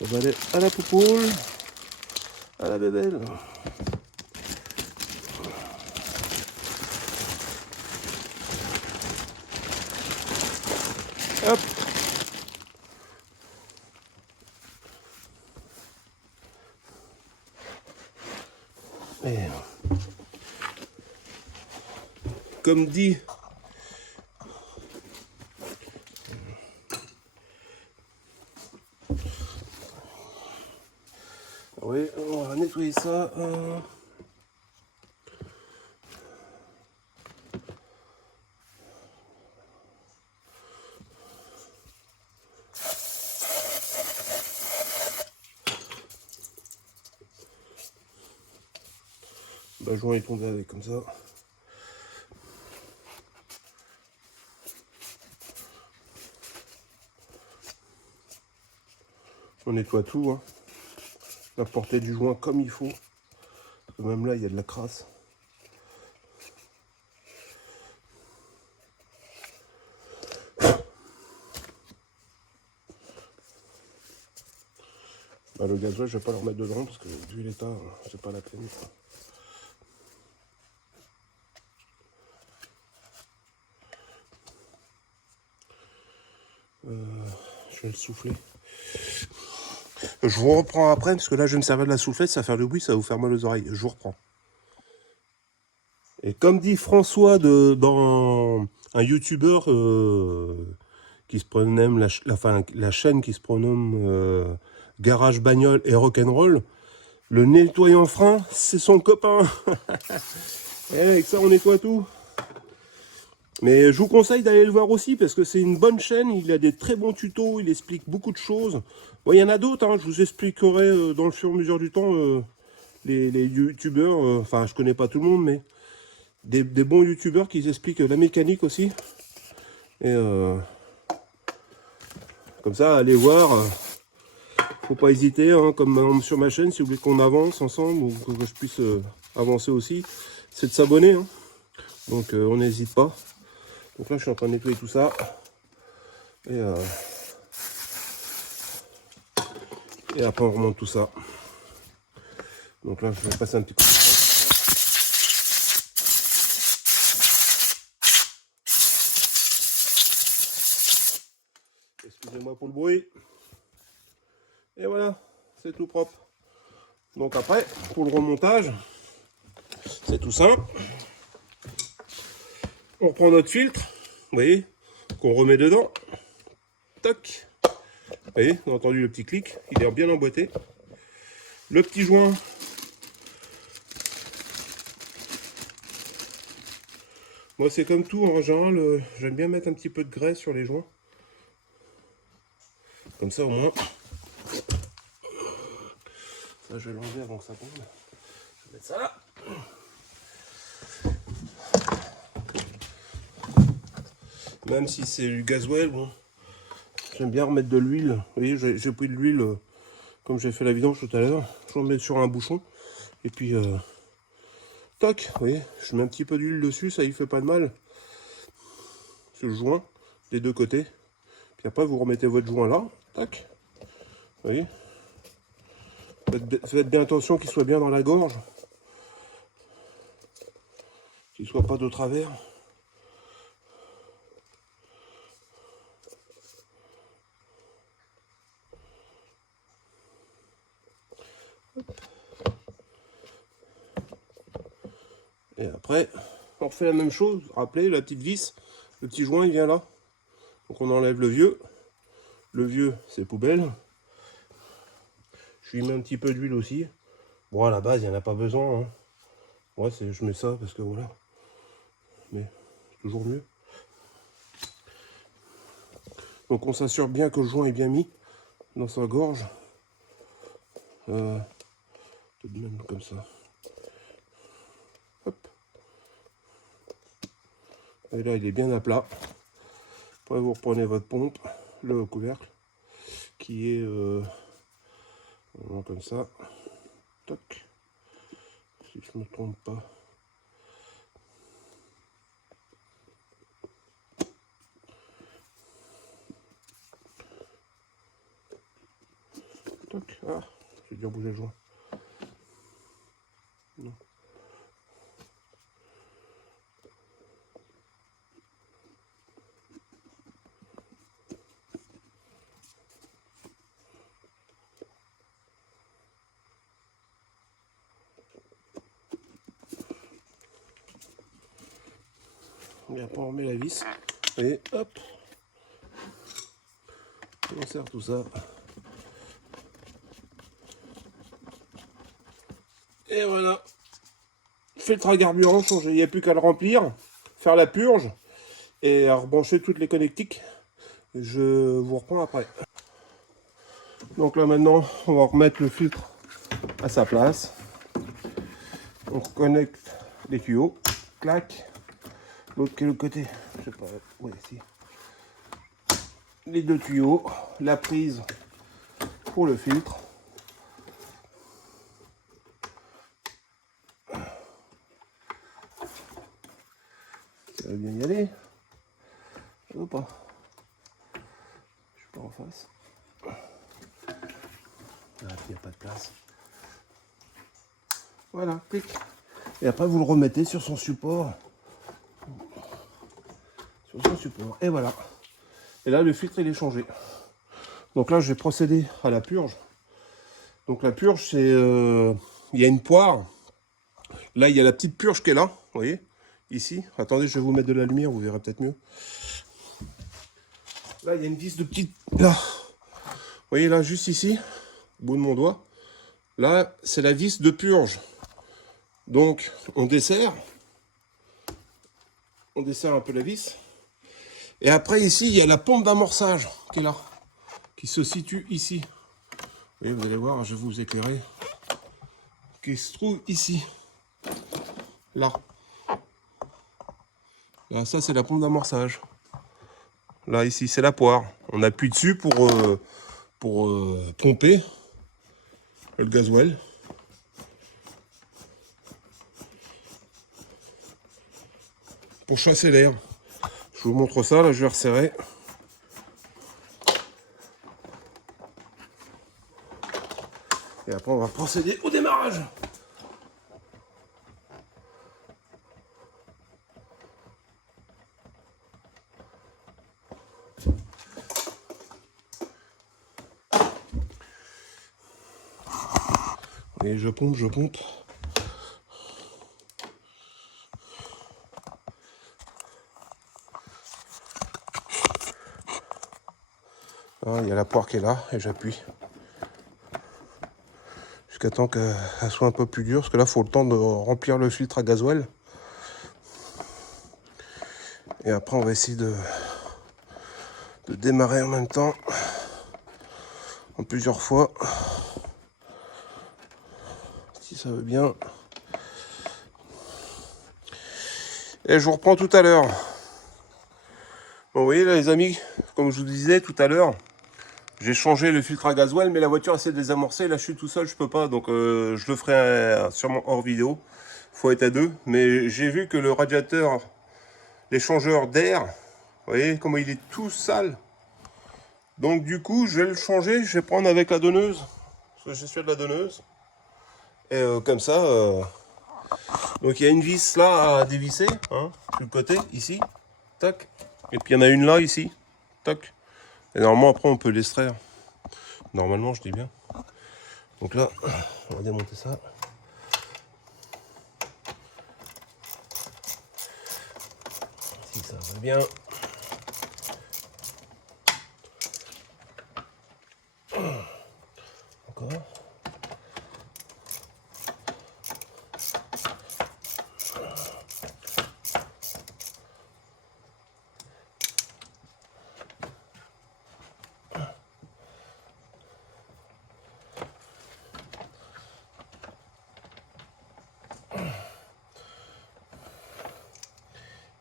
On va aller à la poupoule, à la bébelle. Hop. Et comme dit oui, on va nettoyer ça. Le joint est tombé avec comme ça. On nettoie tout, hein. La portée du joint comme il faut. Parce que même là, il y a de la crasse. Bah, le gasoil, je vais pas le remettre dedans parce que vu l'état, c'est pas la peine. Je vais le souffler. Je vous reprends après parce que là je vais me servir de la soufflette, ça va faire du bruit, ça va vous faire mal aux oreilles. Je vous reprends. Et comme dit François dans un youtubeur qui se prénomme la chaîne qui se prénomme Garage Bagnole et Rock'n'Roll, le nettoyant frein, c'est son copain. Et avec ça on nettoie tout. Mais je vous conseille d'aller le voir aussi parce que c'est une bonne chaîne, il a des très bons tutos, il explique beaucoup de choses. Bon, il y en a d'autres, hein, je vous expliquerai dans le fur et à mesure du temps les youtubeurs, enfin je connais pas tout le monde, mais des bons youtubeurs qui expliquent la mécanique aussi. Et comme ça, allez voir, faut pas hésiter, hein, comme sur ma chaîne, si vous voulez qu'on avance ensemble ou que je puisse avancer aussi, c'est de s'abonner. Hein. Donc on n'hésite pas. Donc là, je suis en train de nettoyer tout ça. Et après, on remonte tout ça. Donc là, je vais passer un petit coup de temps. Excusez-moi pour le bruit. Et voilà, c'est tout propre. Donc après, pour le remontage, c'est tout simple. On reprend notre filtre, vous voyez, qu'on remet dedans. Toc. Vous voyez, on a entendu le petit clic, il est bien emboîté. Le petit joint. Moi, c'est comme tout, en général, j'aime bien mettre un petit peu de graisse sur les joints. Comme ça, au moins. Ça, je vais l'enlever avant que ça tombe. Je vais mettre ça là. Même si c'est du gasoil, bon, j'aime bien remettre de l'huile. Vous voyez, j'ai pris de l'huile comme j'ai fait la vidange tout à l'heure, je le mets sur un bouchon. Et puis, toc, vous voyez, je mets un petit peu d'huile dessus, ça y fait pas de mal. Ce joint, des deux côtés. Puis après, vous remettez votre joint là, tac. Vous voyez, faites bien attention qu'il soit bien dans la gorge. Qu'il soit pas de travers. Et après, on refait la même chose. Rappelez, la petite vis, le petit joint, il vient là. Donc on enlève le vieux. Le vieux, c'est poubelle. Je lui mets un petit peu d'huile aussi. Bon, à la base, il n'y en a pas besoin. Hein. Ouais, je mets ça parce que voilà. Mais c'est toujours mieux. Donc on s'assure bien que le joint est bien mis dans sa gorge. Tout de même comme ça. Hop. Et là, il est bien à plat. Après, vous reprenez votre pompe, le couvercle, qui est comme ça. Toc. Si je ne me trompe pas. Toc. Ah, j'ai bien bougé le joint. Non. Et après on remet la vis et hop, on serre tout ça. Et voilà, filtre à carburant changé, il n'y a plus qu'à le remplir, faire la purge et à rebrancher toutes les connectiques. Je vous reprends après. Donc là maintenant, on va remettre le filtre à sa place. On reconnecte les tuyaux, clac. L'autre qui est le côté, je sais pas, ouais, ici. Les deux tuyaux, la prise pour le filtre. Ça va bien y aller. Ou pas. Je suis pas en face. Ah, il n'y a pas de place. Voilà, clic. Et après vous le remettez sur son support. Sur son support. Et voilà. Et là le filtre il est changé. Donc là je vais procéder à la purge. Donc la purge c'est... il y a une poire. Là il y a la petite purge qui est là. Vous voyez ici. Attendez, je vais vous mettre de la lumière, vous verrez peut-être mieux. Là il y a une vis de petite... Là. Vous voyez là juste ici. Au bout de mon doigt. Là c'est la vis de purge. Donc on desserre. On desserre un peu la vis. Et après ici il y a la pompe d'amorçage qui est là. Qui se situe ici. Et vous allez voir, je vais vous éclairer. Qui se trouve ici. Là. Là, ça c'est la pompe d'amorçage. Là, ici, c'est la poire. On appuie dessus pour pomper le gasoil. Pour chasser l'air. Je vous montre ça, là je vais resserrer. Et après on va procéder au démarrage. Et je pompe, je pompe. Ah, il y a la poire qui est là et j'appuie. Jusqu'à temps qu'elle soit un peu plus dure, parce que là il faut le temps de remplir le filtre à gasoil. Et après on va essayer de démarrer en même temps. En plusieurs fois. Si ça veut bien. Et je vous reprends tout à l'heure. Bon, vous voyez là les amis, comme je vous disais tout à l'heure, J'ai changé le filtre à gasoil, mais la voiture essaie de désamorcer. Là, je suis tout seul, je peux pas, donc je le ferai sûrement hors vidéo. Faut être à deux. Mais j'ai vu que le radiateur, l'échangeur d'air, vous voyez comment il est tout sale. Donc du coup, je vais le changer. Je vais prendre avec la donneuse, parce que je suis de la donneuse. Et comme ça, donc il y a une vis là à dévisser, hein, sur le côté, ici, tac. Et puis il y en a une là, ici, tac. Et normalement, après, on peut l'extraire. Normalement, je dis bien. Donc là, on va démonter ça. Si ça va bien. Encore.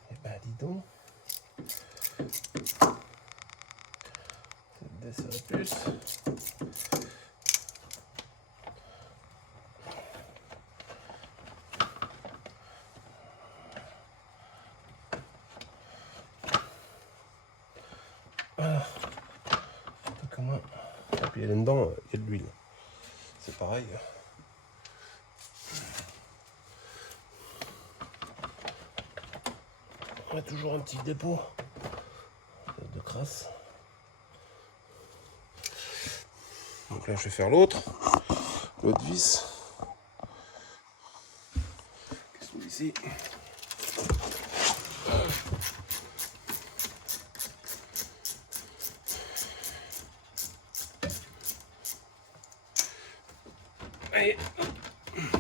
Et ben dis donc. Ça va plus. Voilà. Comment. Et puis elle est dedans, il y a de l'huile. C'est pareil. On a toujours un petit dépôt de crasse. Donc là, je vais faire l'autre vis. Qu'est-ce qu'on dit ici? Allez,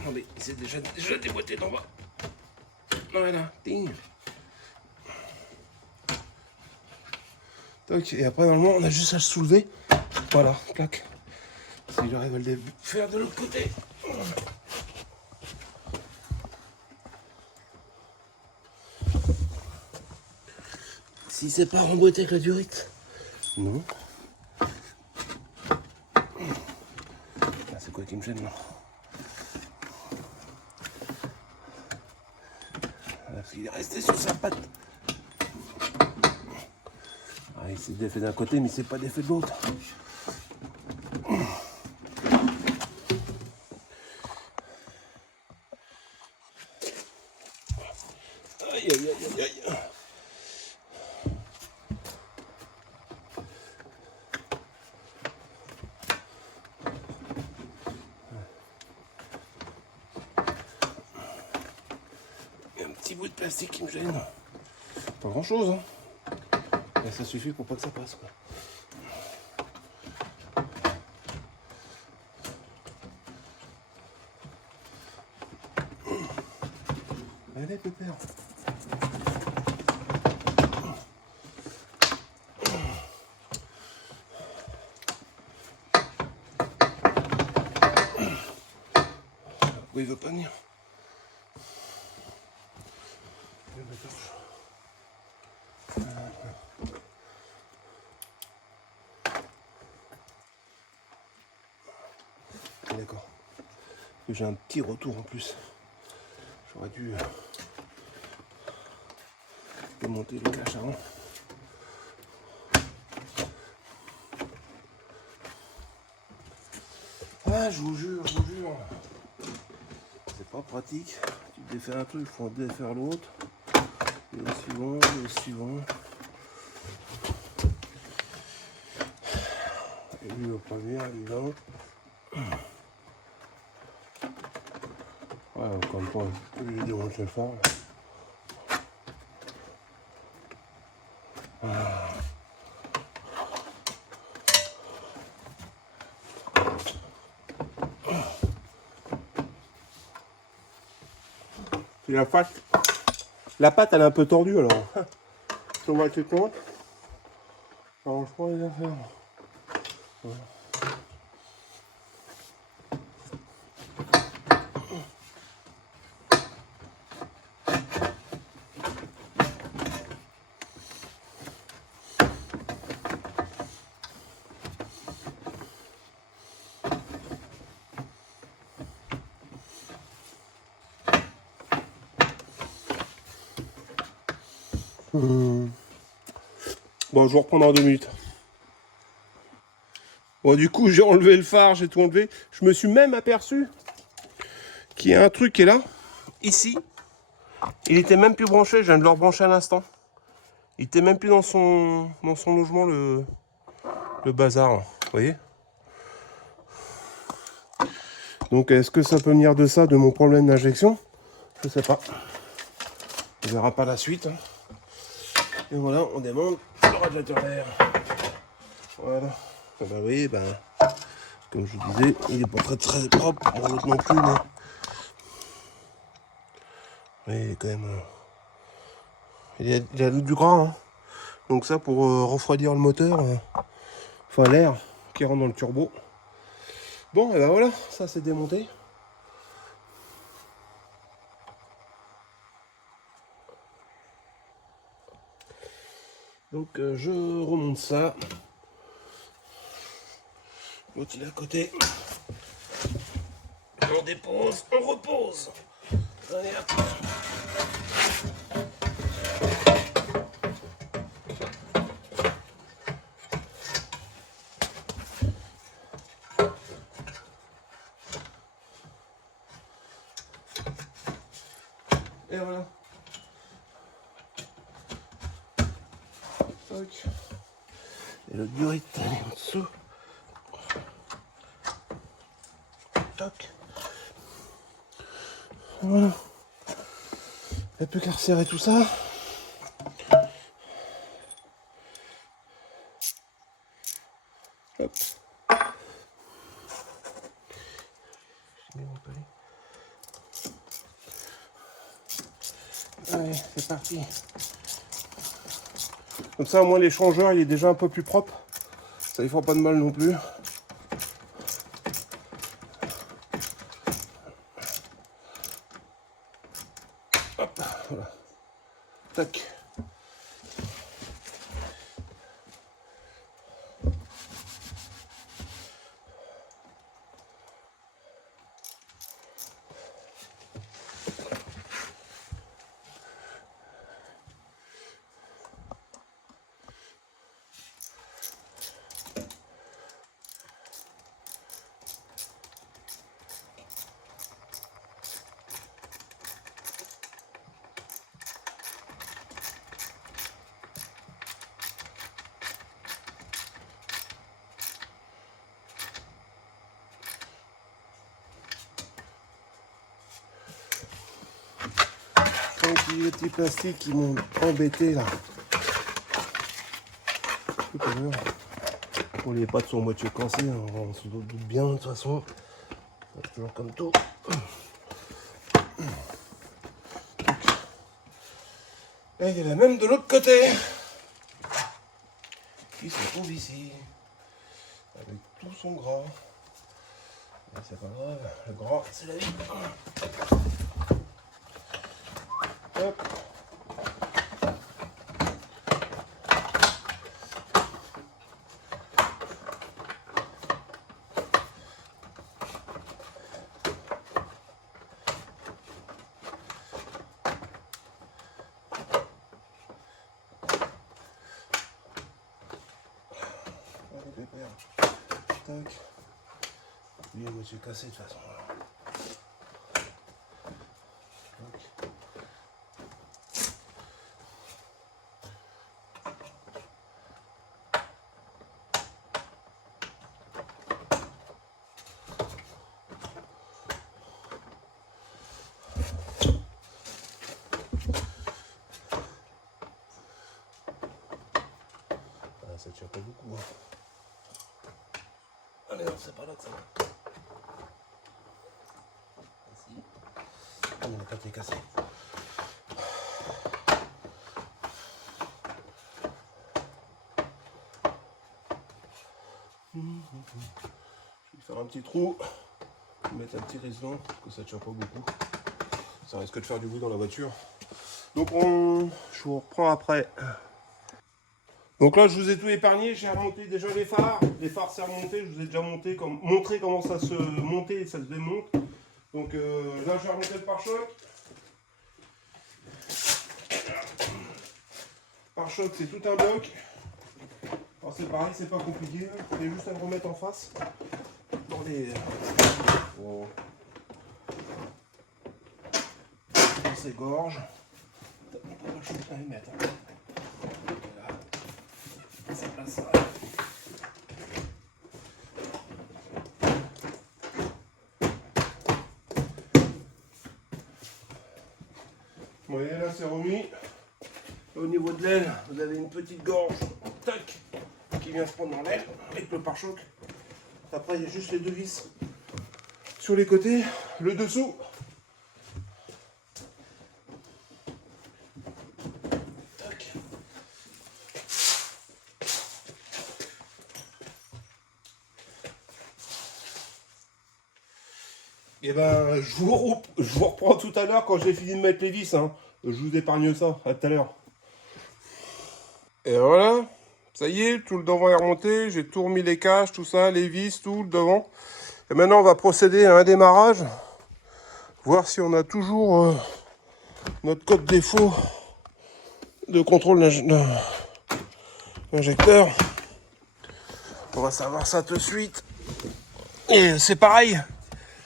non mais c'est déjà déboîté d'en bas. Voilà, ding. Toc, et après normalement on a juste à le soulever. Voilà, clac. Si j'arrive à le faire de l'autre côté. Si c'est pas remboîté avec la durite. Non. Ah, c'est quoi qui me gêne là? Parce qu'il est resté sur sa patte. Ah, il s'est défait d'un côté, mais c'est pas défait de l'autre. Aïe, aïe, aïe, aïe, aïe. Il y a un petit bout de plastique qui me gêne. Pas grand chose, hein. Mais ça suffit pour pas que ça passe, quoi. Allez, pépère. Pourquoi il veut pas venir? D'accord. J'ai un petit retour en plus. J'aurais dû démonter le cache avant. Ah, je vous jure, c'est pas pratique. Tu défais un truc, il faut en défaire l'autre. Et le suivant, et le suivant. Et lui, le premier, il est là. Ouais, encore une fois, je démonte le phare. Et la pâte, elle est un peu tordue alors. On va le compte. Alors je prends les affaires. Voilà. Bon, je vous reprends dans 2 minutes. Bon, du coup, j'ai enlevé le phare, j'ai tout enlevé. Je me suis même aperçu qu'il y a un truc qui est là, ici. Il était même plus branché, je viens de le rebrancher à l'instant. Il était même plus dans son logement, le bazar, vous voyez. Donc, est-ce que ça peut venir de ça, de mon problème d'injection? Je sais pas. On verra pas la suite. Et voilà, on démonte le radiateur d'air. Voilà. Et bah oui, bah, comme je vous disais, il est pas très propre. Bon, l'autre non plus, mais... Oui, il est quand même... il a du gras, hein. Donc ça, pour refroidir le moteur, enfin l'air qui rentre dans le turbo. Bon, et ben voilà, ça c'est démonté. Donc je remonte ça. L'autre il est à côté. On dépose, on repose. Allez hop. Et voilà. Toc. Et le durite est en dessous. Toc. Voilà. Il n'y a plus qu'à resserrer tout ça. Hop. Allez, c'est parti. Comme ça, au moins, l'échangeur, il est déjà un peu plus propre. Ça ne fera pas de mal non plus. Hop, voilà. Tac. Les petits plastiques qui m'ont embêté là. Bon, les pattes sont à moitié cassées, hein, on se doute bien de toute façon. C'est toujours comme tout. Et il y en a même de l'autre côté qui se trouve ici avec tout son gras. Mais c'est pas grave, le gras c'est la vie. Hop. Tac. Lui, moi j'ai cassé de toute façon. Ah, ça tient pas beaucoup. Hein. Allez, non, c'est pas là que ça va. Ici. Ah, mais la patte est cassée. Je vais faire un petit trou, mettre un petit résident, parce que ça tient pas beaucoup. Ça risque de faire du bruit dans la voiture. Donc je vous reprends après. Donc là je vous ai tout épargné, j'ai remonté déjà les phares. Les phares c'est remonté, je vous ai déjà montré comment ça se montait et ça se démonte. Donc là j'ai remonté le pare-choc. Pare-choc, c'est tout un bloc. Alors c'est pareil, c'est pas compliqué. Il y a juste à le remettre en face. Dans les... Bon. Dans ces gorges. On n'a pas le choix de les mettre. Voilà. Ça passe ça. Bon, et là c'est remis. Au niveau de l'aile, vous avez une petite gorge, tac, qui vient se prendre dans l'aile avec le pare-choc. Après, il y a juste les deux vis sur les côtés, le dessous. Tac. Et ben, je vous reprends tout à l'heure quand j'ai fini de mettre les vis. Hein. Je vous épargne ça, à tout à l'heure. Et voilà, ça y est, tout le devant est remonté, j'ai tout remis les caches, tout ça, les vis, tout le devant. Et maintenant on va procéder à un démarrage, voir si on a toujours notre code défaut de contrôle d'injecteur. On va savoir ça tout de suite. Et c'est pareil,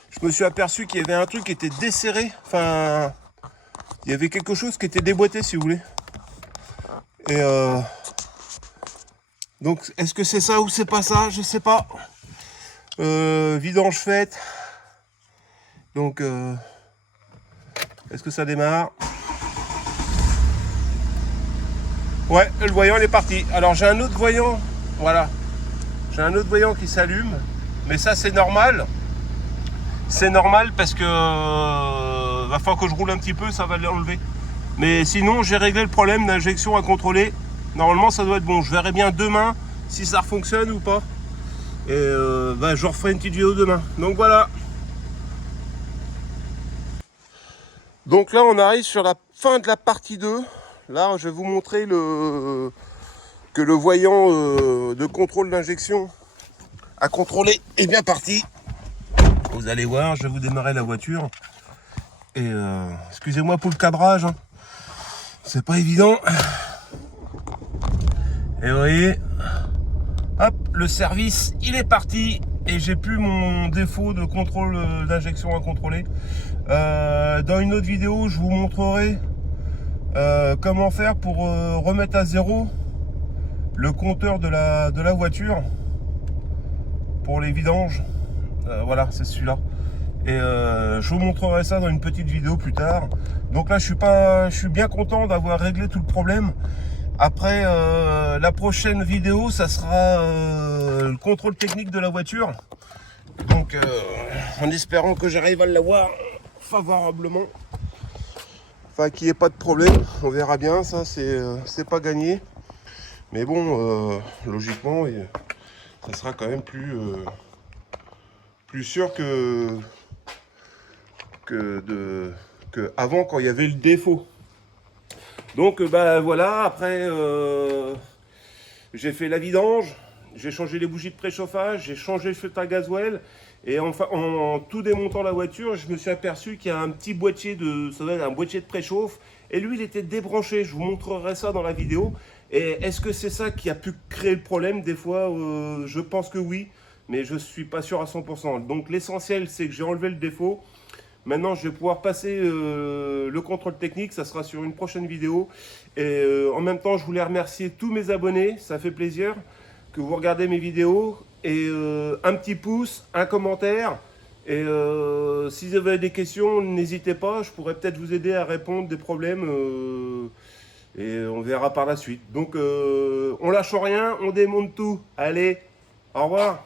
je me suis aperçu qu'il y avait un truc qui était desserré, enfin, il y avait quelque chose qui était déboîté si vous voulez. Et donc, est-ce que c'est ça ou c'est pas ça? Je sais pas. Vidange faite. Donc, est-ce que ça démarre? Ouais, le voyant il est parti. Alors, j'ai un autre voyant. Voilà. J'ai un autre voyant qui s'allume. Mais ça, c'est normal. C'est normal parce que va falloir que je roule un petit peu, ça va l'enlever. Mais sinon, j'ai réglé le problème d'injection à contrôler. Normalement, ça doit être bon. Je verrai bien demain si ça fonctionne ou pas. Et je referai une petite vidéo demain. Donc voilà. Donc là, on arrive sur la fin de la partie 2. Là, je vais vous montrer que le voyant de contrôle d'injection à contrôler est bien parti. Vous allez voir, je vais vous démarrer la voiture. Et excusez-moi pour le cadrage. Hein. C'est pas évident. Et vous voyez, hop, le service, il est parti. Et j'ai plus mon défaut de contrôle d'injection à contrôler. Dans une autre vidéo, je vous montrerai comment faire pour remettre à zéro le compteur de la voiture pour les vidanges. Voilà, c'est celui-là. Et je vous montrerai ça dans une petite vidéo plus tard. Donc là, je suis bien content d'avoir réglé tout le problème. Après, la prochaine vidéo, ça sera le contrôle technique de la voiture. Donc, en espérant que j'arrive à l'avoir favorablement. Enfin, qu'il n'y ait pas de problème. On verra bien, ça, c'est pas gagné. Mais bon, logiquement, ça sera quand même plus sûr que avant, quand il y avait le défaut. Donc voilà, après j'ai fait la vidange, j'ai changé les bougies de préchauffage, j'ai changé le filtre à gasoil, et enfin en tout démontant la voiture, je me suis aperçu qu'il y a un petit boîtier ça doit être un boîtier de préchauffe, et lui il était débranché. Je vous montrerai ça dans la vidéo. Et est-ce que c'est ça qui a pu créer le problème? Des fois je pense que oui, mais je suis pas sûr à 100%. Donc l'essentiel c'est que j'ai enlevé le défaut. Maintenant, je vais pouvoir passer le contrôle technique, ça sera sur une prochaine vidéo. Et en même temps, je voulais remercier tous mes abonnés, ça fait plaisir que vous regardez mes vidéos. Et un petit pouce, un commentaire. Et si vous avez des questions, n'hésitez pas, je pourrais peut-être vous aider à répondre des problèmes. Et on verra par la suite. Donc, on lâche rien, on démonte tout. Allez, au revoir.